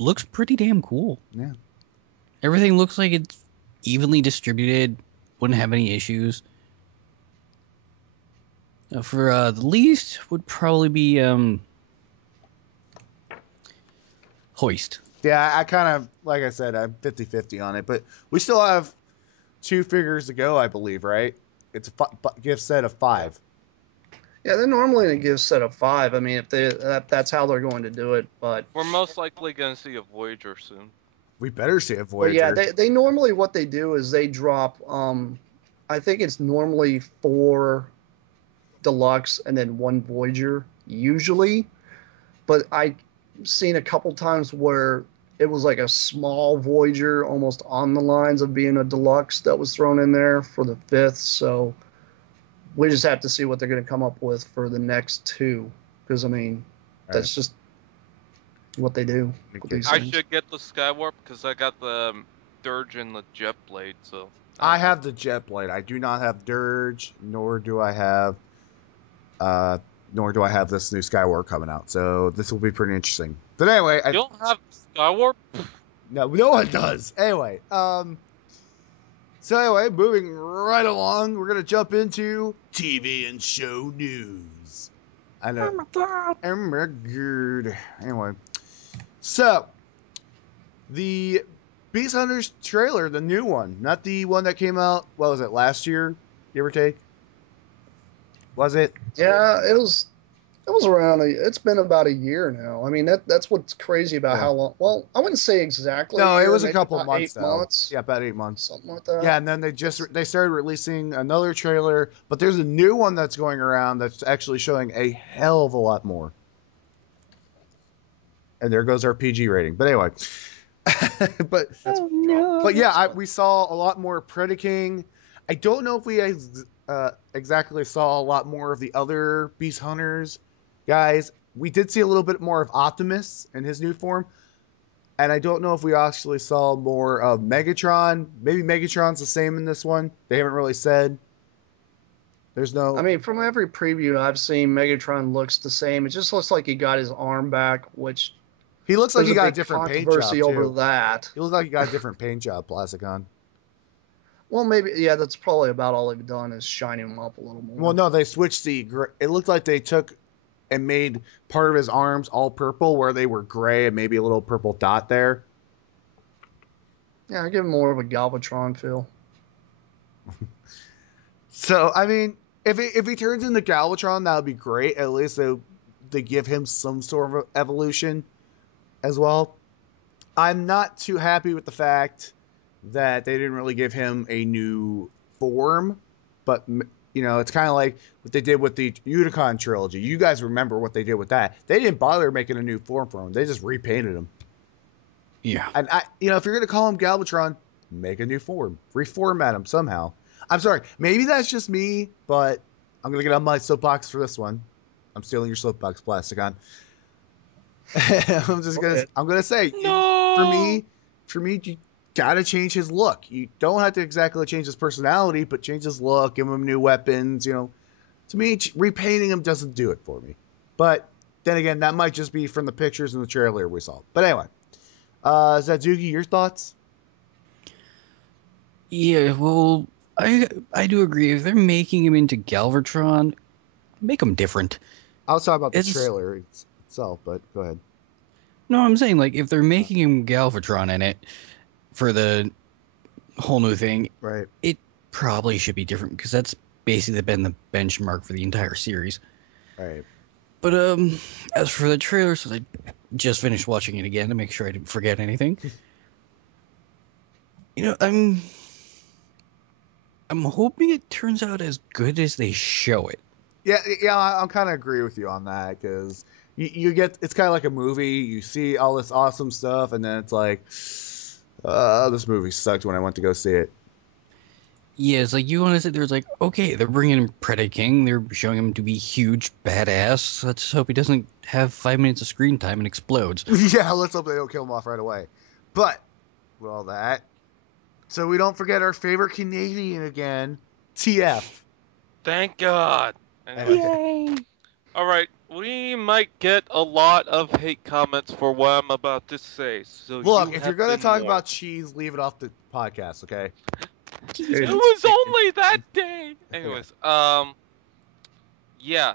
looks pretty damn cool. Yeah. Everything looks like it's evenly distributed. Wouldn't have any issues. For the least would probably be Hoist. Yeah, I kind of, like I said, I'm 50-50 on it, but we still have 2 figures to go, I believe, right? It's a gift set of 5. Yeah, they're normally in a gift set of 5. I mean, if that's how they're going to do it, but We're most likely going to see a Voyager soon. We better see a well, yeah, Voyager. they normally what they do is they drop. I think it's normally 4 deluxe and then 1 Voyager usually, but I've seen a couple times where it was like a small Voyager, almost on the lines of being a deluxe that was thrown in there for the 5th. So we just have to see what they're going to come up with for the next 2, because I mean, that's just what they do. With these I things. should get the Skywarp because I got the Dirge and the Jet Blade. So I have the Jet Blade. I do not have Dirge, nor do I have this new Skyward coming out. So this will be pretty interesting. But anyway, you don't have Skywarp? No one does. Anyway, so anyway, moving right along, we're gonna jump into TV and show news. I know. Oh my god. Anyway, so the Beast Hunters trailer, the new one, not the one that came out. What was it, last year? Give or take. Was it? Yeah, it was around. It's been about a year now. I mean, that's what's crazy about how long. Well, I wouldn't say exactly. No, a it year, was a maybe couple about months. 8 months. Yeah, about 8 months. Something like that. Yeah, and then they started releasing another trailer, but there's a new one that's going around that's actually showing a hell of a lot more. And there goes our PG rating. But anyway, but yeah, we saw a lot more Predaking. I don't know if we exactly saw a lot more of the other Beast Hunters guys. We did see a little bit more of Optimus in his new form. And I don't know if we actually saw more of Megatron. Maybe Megatron's the same in this one. They haven't really said. There's no... I mean, from every preview I've seen, Megatron looks the same. It just looks like he got his arm back, which... He looks like he got a big different paint job, controversy over too. that. He looks like he got a different paint job, Plasticon. Well, maybe, yeah, that's probably about all they've done is shine him up a little more. Well, no, they switched it looked like they took and made part of his arms all purple where they were gray and maybe a little purple dot there. Yeah, I give him more of a Galvatron feel. So, I mean, if he turns into Galvatron, that would be great. At least they give him some sort of evolution as well. I'm not too happy with the fact that they didn't really give him a new form, but you know, it's kind of like what they did with the Unicron trilogy. You guys remember what they did with that? They didn't bother making a new form for him. They just repainted him. Yeah. And if you're gonna call him Galvatron, make a new form, reformat him somehow. I'm sorry, maybe that's just me, but I'm gonna get on my soapbox for this one. I'm stealing your soapbox, Plasticon. I'm gonna say, No! for me, you gotta change his look. You don't have to exactly change his personality, but change his look, give him new weapons. You know, to me, repainting him doesn't do it for me. But then again, that might just be from the pictures in the trailer we saw. But anyway, Zadzuki, your thoughts? Yeah, well, I do agree. If they're making him into Galvatron, make him different. I was talking about the It's- trailer itself, but go ahead. No, I'm saying, like, if they're making him Galvatron in it for the whole new thing, Right. it probably should be different because that's basically been the benchmark for the entire series. Right. But as for the trailer, since I just finished watching it again to make sure I didn't forget anything, you know, I'm hoping it turns out as good as they show it. Yeah, I kind of agree with you on that because you get, it's kind of like a movie. You see all this awesome stuff, and then it's like, this movie sucked when I went to go see it. Yeah, it's like you want to sit there. It's like, okay, they're bringing in Predaking. They're showing him to be huge, badass. Let's just hope he doesn't have 5 minutes of screen time and explodes. Yeah, let's hope they don't kill him off right away. But, well, that. So we don't forget our favorite Canadian again, TF. Thank God. Anyway. All right, we might get a lot of hate comments for what I'm about to say. So Look, you if have you're going to been talk warned. about cheese, leave it off the podcast, okay? It was only that day. Anyways, yeah,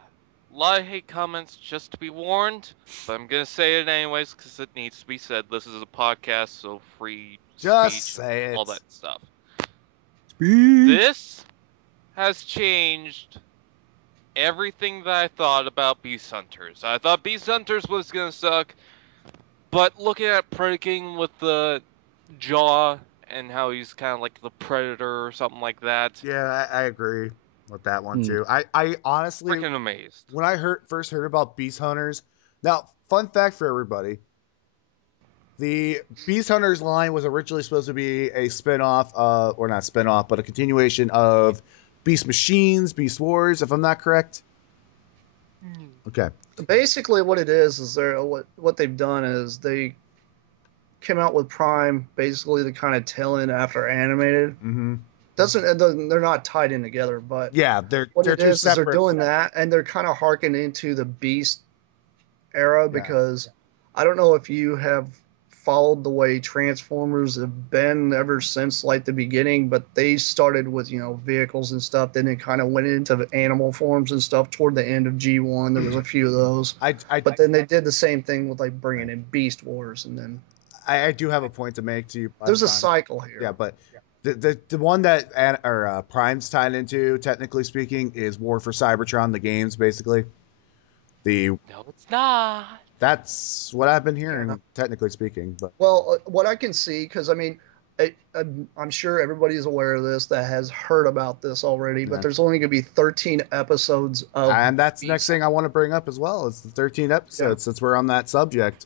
a lot of hate comments, just to be warned, but I'm gonna say it anyways because it needs to be said. This is a podcast, so free Just speech, say it. all that stuff. Speech. This has changed everything that I thought about Beast Hunters. I thought Beast Hunters was gonna suck, but looking at Predaking with the jaw and how he's kind of like the Predator or something like that, Yeah, I agree with that one Hmm. too. I honestly, freaking amazed. when I first heard about Beast Hunters, now fun fact for everybody, the Beast Hunters line was originally supposed to be a spin-off, or not spin-off, but a continuation of Beast Machines, Beast Wars, if I'm not correct. Okay. Basically, what it is they're what they've done is they came out with Prime, basically the kind of tail end after animated. Mm-hmm. They're not tied in together, but Yeah, they're what they're it two is they're separate. doing that, and they're kind of harking into the Beast era because I don't know if you have followed the way Transformers have been ever since like the beginning, but they started with vehicles and stuff, then it kind of went into animal forms and stuff toward the end of G1. There was a few of those, but then they did the same thing with like bringing in Beast Wars, and then I do have a point to make to you. there's a cycle here. Yeah, but the one that Prime's tied into, technically speaking, is War for Cybertron, the games, basically. No, it's not. That's what I've been hearing, technically speaking. But Well, what I can see, because I mean, I'm sure everybody's aware of this that has heard about this already, but Yeah. there's only going to be 13 episodes of. and that's the Beast. next thing I want to bring up as well. It's the 13 episodes, since we're on that subject.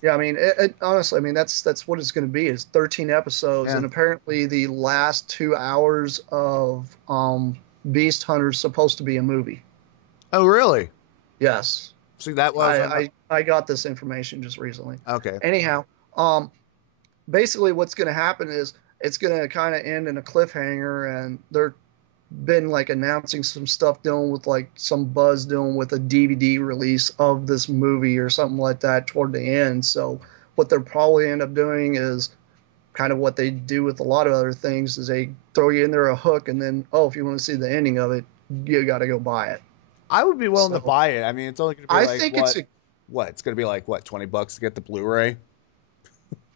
Yeah, I mean, honestly, I mean that's what it's going to be. Is 13 episodes, Yeah. and apparently the last 2 hours of Beast Hunters supposed to be a movie. Oh, really? Yes, See, that was I got this information just recently. okay. Anyhow, basically what's going to happen is it's going to kind of end in a cliffhanger, and they're been like announcing some stuff dealing with like some buzz dealing with a DVD release of this movie or something like that toward the end. So what they'll probably end up doing is kind of what they do with a lot of other things is they throw you in there a hook, and then if you want to see the ending of it, you got to go buy it. I would be willing to So- buy it. I mean, it's only going to be I like think what? it's What? It's going to be like what? $20 to get the Blu-ray.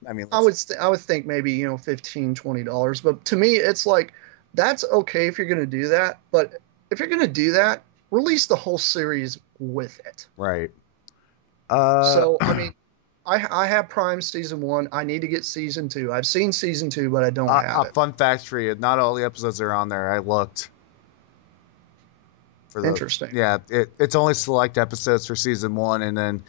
I mean, I would think maybe $15-$20, but to me it's like that's okay if you're going to do that, but if you're going to do that, release the whole series with it. right. So I mean, I have Prime season 1. I need to get season 2. I've seen season 2, but I don't have it. Fun fact for you: not all the episodes are on there. I looked. For Interesting. Yeah, it's only select episodes for season 1, and then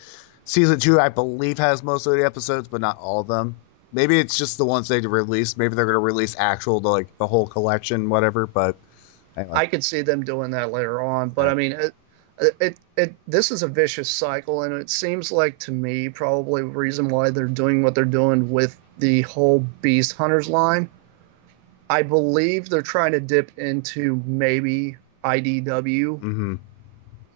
season 2, I believe, has most of the episodes, but not all of them. Maybe it's just the ones they released. Maybe they're going to release the whole collection, whatever. But anyway. I could see them doing that later on, but I mean, this is a vicious cycle, and it seems like to me probably the reason why they're doing what they're doing with the whole Beast Hunters line. I believe they're trying to dip into maybe IDW, Mhm.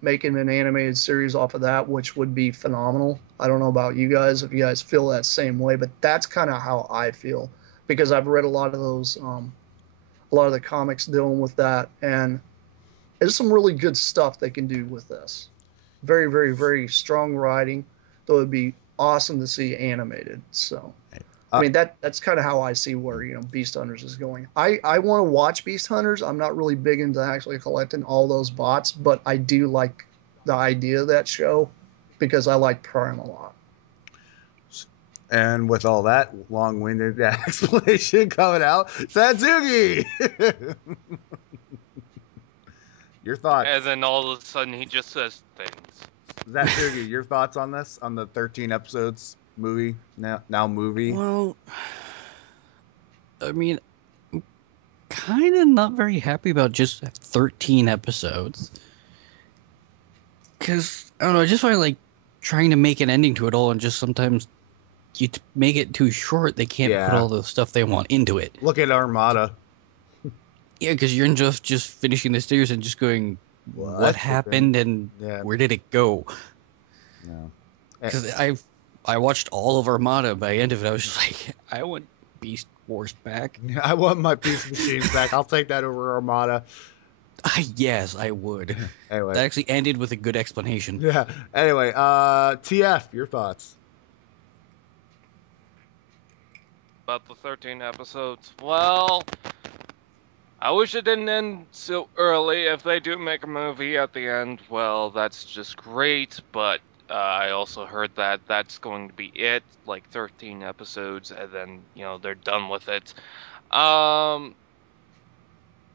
making an animated series off of that, which would be phenomenal. I don't know about you guys, if you guys feel that same way, but that's kind of how I feel, because I've read a lot of those, a lot of the comics dealing with that, and there's some really good stuff they can do with this. Very, very, very strong writing, though it'd be awesome to see animated. So, I mean, that's kind of how I see where Beast Hunters is going. I want to watch Beast Hunters. I'm not really big into actually collecting all those bots, but I do like the idea of that show because I like Prime a lot. And with all that long-winded explanation coming out, Satsuki, your thoughts? And then all of a sudden he just says things. Satsuki, your thoughts on this? On the 13 episodes movie now movie? Well, I mean, I'm kind of not very happy about just 13 episodes. Because, I don't know, I just find like trying to make an ending to it all, and just sometimes you make it too short, they can't Yeah. put all the stuff they want into it. Look at Armada. Yeah, because you're just finishing the series and just going, what What happened and Yeah. where did it go? No. Because I watched all of Armada. By the end of it, I was just like, I want Beast Wars back. I want my Beast Machines back. I'll take that over Armada. Yes, I would. Anyway. That actually ended with a good explanation. Yeah. Anyway, TF, your thoughts? About the 13 episodes. Well, I wish it didn't end so early. If they do make a movie at the end, well, that's just great. But I also heard that that's going to be it, like 13 episodes, and then they're done with it.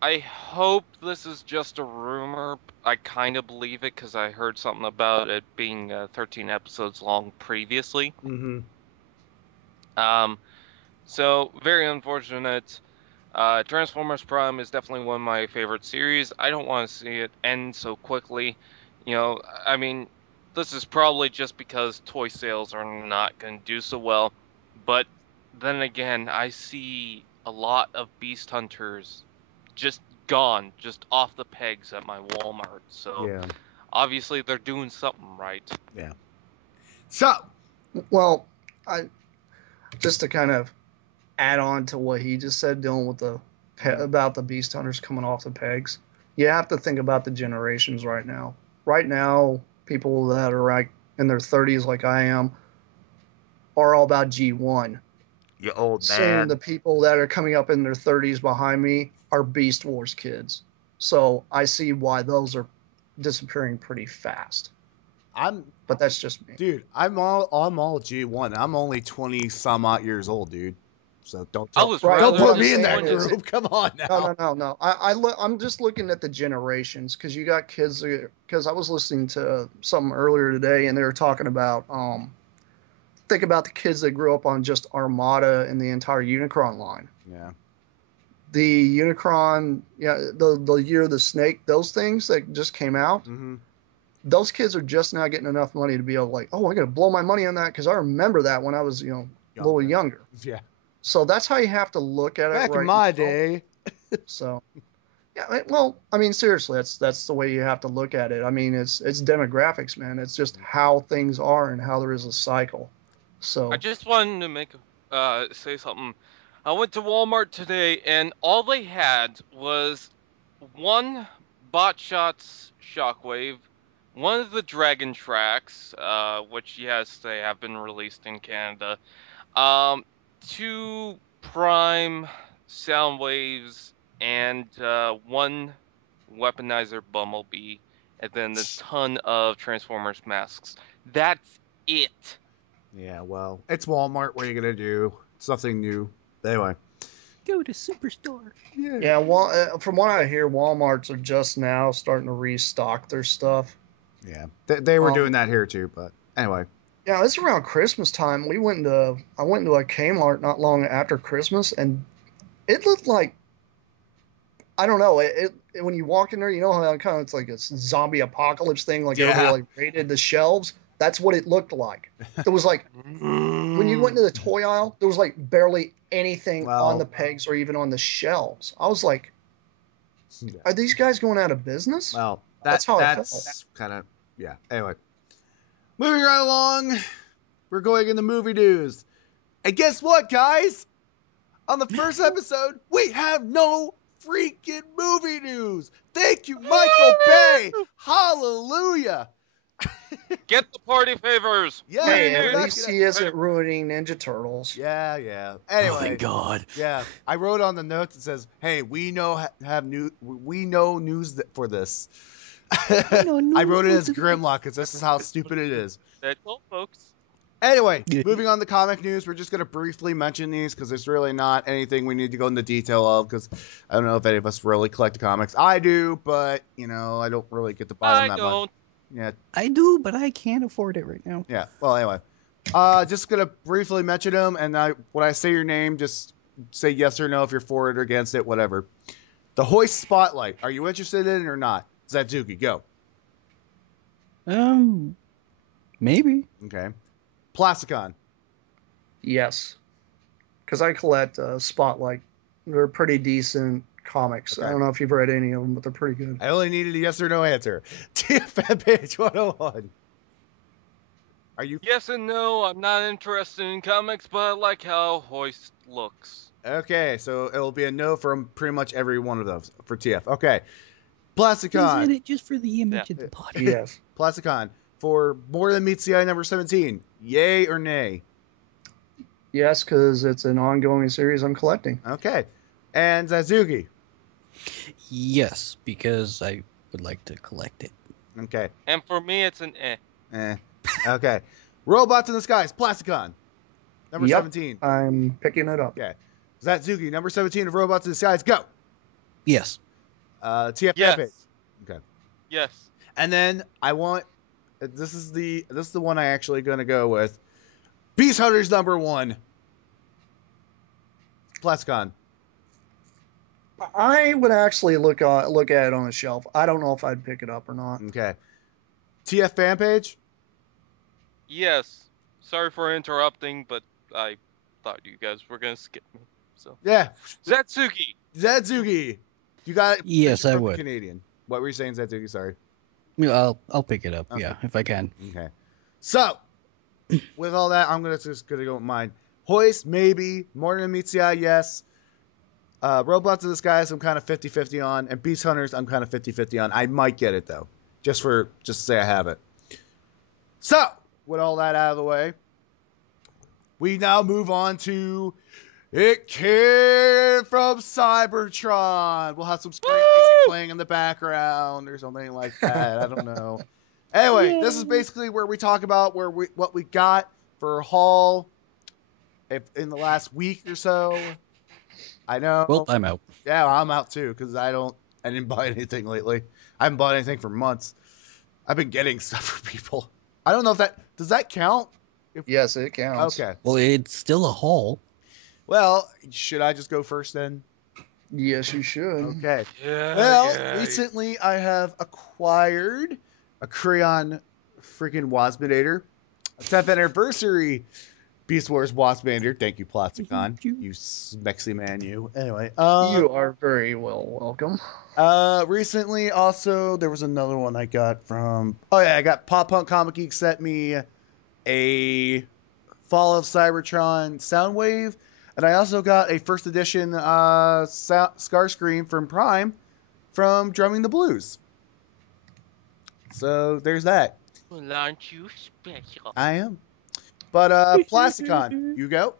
I hope this is just a rumor. I kind of believe it because I heard something about it being 13 episodes long previously. Mm-hmm. So very unfortunate. Transformers Prime is definitely one of my favorite series. I don't want to see it end so quickly. I mean, this is probably just because toy sales are not going to do so well. But then again, I see a lot of Beast Hunters just gone, just off the pegs at my Walmart. So Yeah. obviously they're doing something right. Yeah. So, Well, I just to kind of add on to what he just said, dealing with about the Beast Hunters coming off the pegs. You have to think about the generations right now. Right now, people that are like in their 30s, like I am, are all about G1. you old Soon, the people that are coming up in their 30s behind me are Beast Wars kids. So I see why those are disappearing pretty fast. But that's just me. Dude, I'm all G1. I'm only 20 some odd years old, dude. So don't Right. don't put me in saying that is- group. Come on now. No. I'm just looking at the generations because you got kids. Because I was listening to something earlier today, and they were talking about think about the kids that grew up on just Armada and the entire Unicron line. Yeah. The Unicron, the Year of the Snake, those things that just came out. Mm-hmm. Those kids are just now getting enough money to be able to like, oh, I got to blow my money on that because I remember that when I was a little younger. Yeah. So that's how you have to look at it. Back right in my now. day. So, yeah, well, I mean, seriously, that's the way you have to look at it. I mean, it's demographics, man. It's just how things are and how there is a cycle. So I just wanted to say something. I went to Walmart today, and all they had was one BotShots Shockwave, one of the Dragon Tracks, which yes, they have been released in Canada, 2 Prime Soundwaves, and 1 Weaponizer Bumblebee, and then a ton of Transformers masks. That's it. Yeah, well, it's Walmart. What are you gonna do? It's nothing new. Anyway. Go to Superstore. yeah, well, from what I hear, WalMarts are just now starting to restock their stuff. Yeah. They were doing that here too, but anyway. Yeah, it's around Christmas time. I went into a Kmart not long after Christmas, and it looked like, I don't know. It when you walk in there, you know how kind of it's like a zombie apocalypse thing, like everybody like raided the shelves. That's what it looked like. There was like when you went into the toy aisle, there was like barely anything on the pegs or even on the shelves. I was like, are these guys going out of business? Well, that's how that's kind of yeah. Anyway, moving right along, we're going in the movie news, and guess what, guys? On the first episode, we have no freaking movie news. Thank you, Michael Bay. Hallelujah. Get the party favors. Yeah, Hey, at least he isn't ruining Ninja Turtles. Yeah, yeah. Anyway, Oh, thank God. Yeah, I wrote on the notes. It says, "Hey, we know we know news for this." I wrote it as Grimlock because this is how stupid it is. That's all, folks. Anyway, moving on to comic news, we're just going to briefly mention these because there's really not anything we need to go into detail of because I don't know if any of us really collect comics. I do, but, I don't really get to buy them that much. Yeah. I do, but I can't afford it right now. Yeah. Well, anyway. Just going to briefly mention them, and when I say your name, just say yes or no if you're for it or against it, whatever. The Hoist Spotlight. Are you interested in it or not? Zatsuki, go. Maybe. Okay. Plasticon. Yes, because I collect Spotlight. They're pretty decent comics. Okay. I don't know if you've read any of them, but they're pretty good. I only needed a yes or no answer. TFN page 101. Are you? Yes and no. I'm not interested in comics, but I like how Hoist looks. Okay, so it'll be a no from pretty much every one of those for TF. Okay. Plasticon. Isn't it just for the image Yeah. of the body? Yes. Plasticon. For More Than Meets the Eye number 17. Yay or nay? Yes, because it's an ongoing series I'm collecting. Okay. And Zazugi. Yes, because I would like to collect it. Okay. And for me, it's an eh. Okay. Robots in the Skies. Plasticon. Number Yep. 17. I'm picking it up. Okay. Zazugi. Number 17 of Robots in the Skies. Go. Yes. TF Yes. page. Okay. Yes. And then I want this is the one I actually gonna go with. Beast Hunters number 1. Plasticon. I would actually look at it on the shelf. I don't know if I'd pick it up or not. Okay. TF fan page. Yes. Sorry for interrupting, but I thought you guys were gonna skip me. So Yeah. Zatsuki. Zazugi. You got it. Yes, I Perfect would. Canadian. What were you saying, Zazugi? Sorry. I'll pick it up. Okay. Yeah, if I can. Okay. So, with all that, I'm just gonna go with mine. Hoist, maybe. More Than Meets the Eye, yes. Robots in the Skies, I'm kind of 50-50 on. And Beast Hunters, I'm kind of 50-50 on. I might get it, though. Just to say I have it. So, with all that out of the way, we now move on to It Came From Cybertron. We'll have some screen music playing in the background or something like that. I don't know. Anyway, this is basically where we talk about what we got for a haul in the last week or so. I know. Well, I'm out. Yeah, I'm out too because I didn't buy anything lately. I haven't bought anything for months. I've been getting stuff for people. I don't know if does that count? Yes, it counts. Okay. Well, it's still a haul. Well, should I just go first then? Yes, you should. Okay. Yeah. Well, recently I have acquired a Crayon freaking Waspinator, a 10th anniversary Beast Wars Waspinator. Thank you, Plasticon. You smexy man, you. Anyway, You are very welcome. recently also there was another one I got from. Oh yeah, I got Pop Punk Comic Geek sent me a Fall of Cybertron Soundwave, and I also got a first edition Starscream from Prime from Drumming the Blues. So there's that. Well, aren't you special? I am. But Plasticon, you go.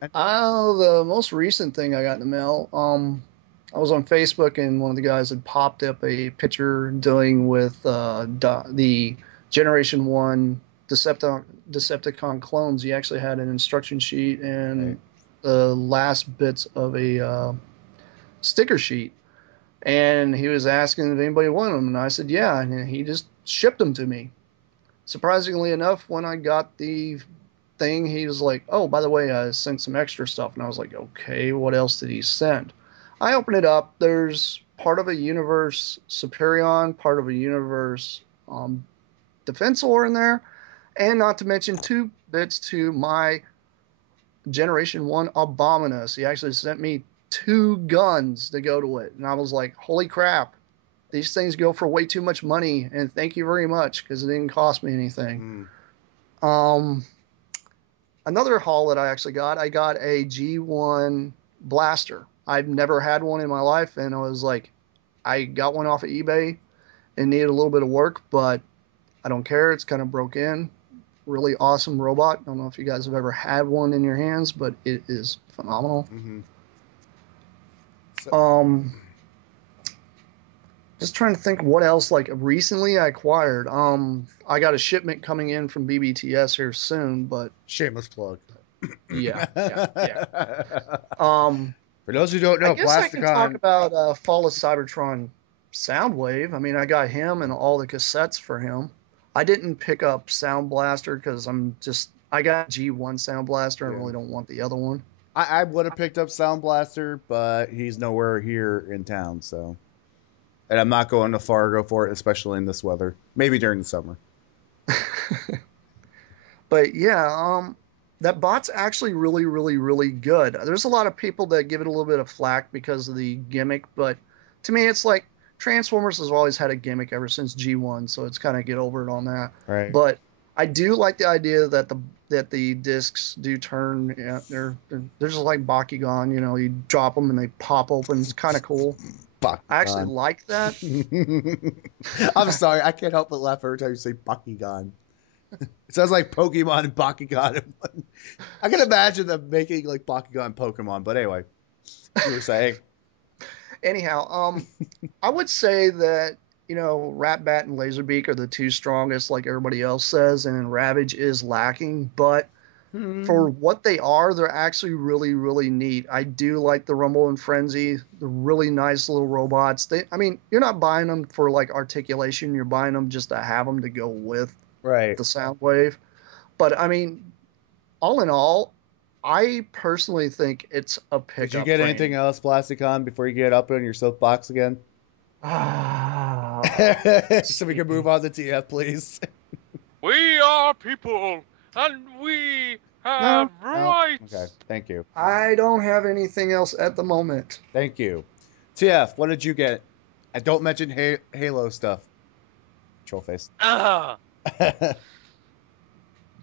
The most recent thing I got in the mail, I was on Facebook and one of the guys had popped up a picture dealing with the Generation 1 Decepticon clones. He actually had an instruction sheet and the last bits of a sticker sheet. And he was asking if anybody wanted them, and I said, yeah, and he just shipped them to me. Surprisingly enough, when I got the thing, he was like, oh, by the way, I sent some extra stuff. And I was like, okay, what else did he send? I opened it up. There's part of a universe Superion, part of a universe Defensor in there, and not to mention 2 bits to my Generation 1 Abominus. He actually sent me 2 guns to go to it. And I was like, holy crap. These things go for way too much money, and thank you very much, because it didn't cost me anything. Another haul that I actually got, I got a G1 blaster. I've never had one in my life, and I was like, I got one off of eBay and needed a little bit of work, but I don't care. It's kind of broke in. Really awesome robot. I don't know if you guys have ever had one in your hands, but it is phenomenal. Mm-hmm. Just trying to think what else, like, recently I acquired. I got a shipment coming in from BBTS here soon, but Shameless plug. yeah. For those who don't know, I guess I can talk Plasticon. about Fall of Cybertron Soundwave. I mean, I got him and all the cassettes for him. I didn't pick up Sound Blaster because I got G1 Sound Blaster. I really don't want the other one. I would have picked up Sound Blaster, but he's nowhere here in town, so. And I'm not going to Fargo for it, especially in this weather. Maybe during the summer. But yeah, that bot's actually really, really, really good. There's a lot of people that give it a little bit of flack because of the gimmick, but to me, it's like Transformers has always had a gimmick ever since G1, so it's kind of get over it on that. Right. But I do like the idea that the discs do turn. Yeah, they're just like Bakugan. You know, you drop them and they pop open. It's kind of cool. Bakugan. I actually like that. I'm sorry, I can't help but laugh every time you say Bakugan. It sounds like Pokemon and Bakugan. I can imagine them making like Bakugan Pokemon, but anyway, you were saying. Anyhow, I would say that, Ratbat and Laserbeak are the two strongest, like everybody else says, and Ravage is lacking, but for what they are, they're actually really, really neat. I do like the Rumble and Frenzy. They're really nice little robots. You're not buying them for like articulation. You're buying them just to have them to go with the sound wave. But all in all, I personally think it's a pickup. Did you get anything else, Plasticon, before you get up on your soapbox again? So we can move on to TF, please. We are people, and we have rights. Okay, thank you. I don't have anything else at the moment. Thank you. TF, what did you get? And don't mention Halo stuff. Troll face.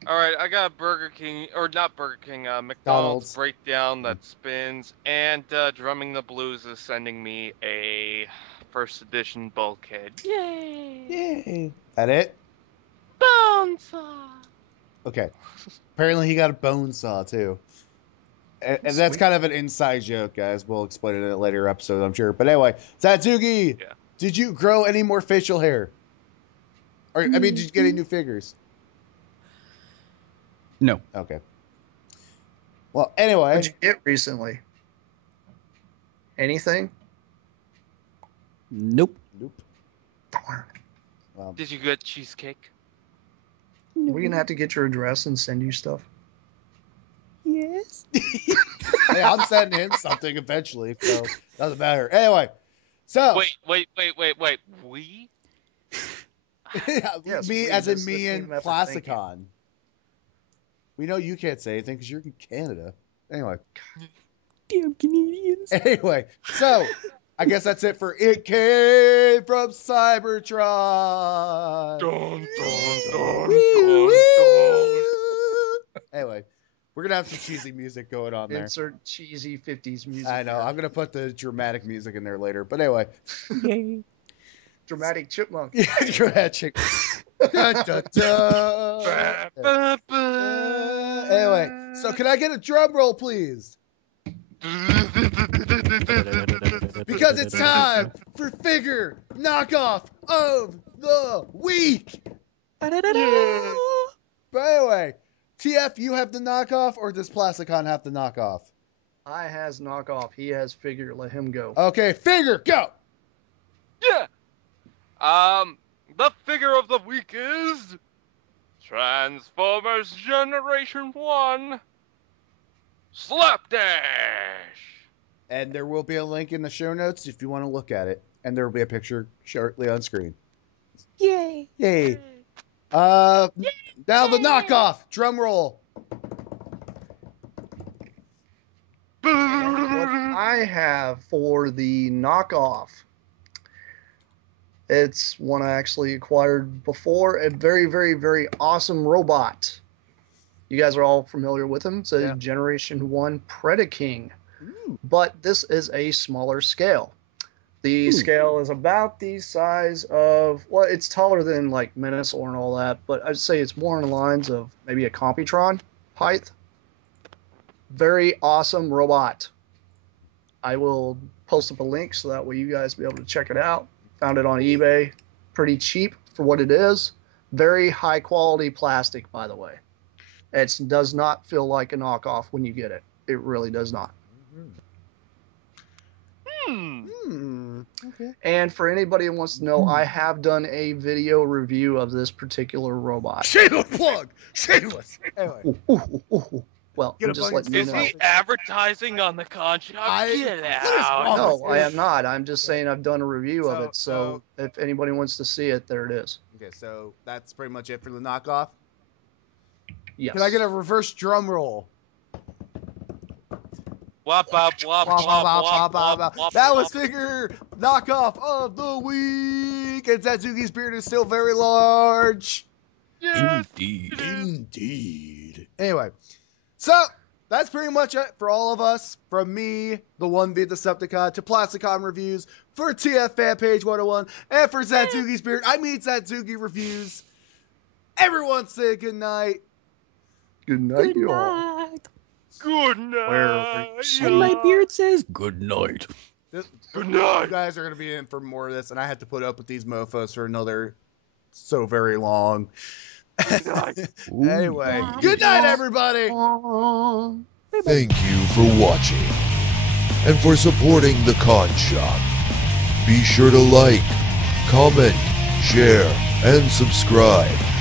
All right, I got Burger King, or not Burger King, McDonald's breakdown that spins, and Drumming the Blues is sending me a first edition bulkhead. Yay! Yay! That it? Bone saw. Okay. Apparently he got a bone saw too. And that's kind of an inside joke, guys. We'll explain it in a later episode, I'm sure. But anyway, Satsugi, did you grow any more facial hair? Or did you get any new figures? No. Okay. Well, anyway. What did you get recently? Anything? Nope. Darn. Well, did you get cheesecake? We're going to have to get your address and send you stuff. Yes. Hey, I'm sending him something eventually, so doesn't matter. Anyway, so. Wait. We? Yes, me, as in me and Plasticon. We know you can't say anything because you're in Canada. Anyway. Damn Canadians. Anyway, so I guess that's it for It Came from Cybertron. Dun, dun. Anyway, we're going to have some cheesy music going on there. Insert cheesy 50s music. I know. I'm going to put the dramatic music in there later. But anyway. Yay. Dramatic chipmunk. Yeah, dramatic. Da, da, da. Anyway, so can I get a drum roll, please? Because it's time for Figure Knockoff of the Week. But anyway, TF, you have the knockoff, or does Plasticon have the knockoff? I has knockoff. He has figure. Let him go. Okay, Figure, go. Yeah. The figure of the week is Transformers Generation 1 Slapdash. And there will be a link in the show notes if you want to look at it. And there will be a picture shortly on screen. Yay. Yay. Now the knockoff. Drum roll. What I have for the knockoff, it's one I actually acquired before. A very, very, very awesome robot. You guys are all familiar with him. It's a Generation 1 Predaking. But this is a smaller scale. The scale is about the size of, well, it's taller than like Menasor and all that, but I'd say it's more in the lines of maybe a Computron height. Very awesome robot. I will post up a link so that way you guys will be able to check it out. Found it on eBay. Pretty cheap for what it is. Very high quality plastic, by the way. It does not feel like a knockoff when you get it. It really does not. Okay. And for anybody who wants to know, I have done a video review of this particular robot. Shameless plug. Shameless. Anyway. Well, I'm just letting you Is know. he advertising on the con shop? Get out. No, I am not. I'm just saying I've done a review of it. So if anybody wants to see it, there it is. Okay, so that's pretty much it for the knockoff. Yes. Can I get a reverse drum roll? Wop, wop, wop, wop, wop, wop, wop, That was wop. Figure Knockoff of the Week. And Satsugi's beard is still very large. Yes. Indeed. Indeed. Anyway, so that's pretty much it for all of us. From me, the one v Decepticon, to Plasticon Reviews, for TF Fan Page 101, and for Zatsugi's Beard. I mean Zatsugi Reviews. Everyone say good night. Good night, y'all. Good Where And my beard says good night. Good night. You guys are going to be in for more of this, and I had to put up with these mofos for another so very long. Anyway, good night, everybody. Thank you for watching and for supporting the Con Shop. Be sure to like, comment, share, and subscribe.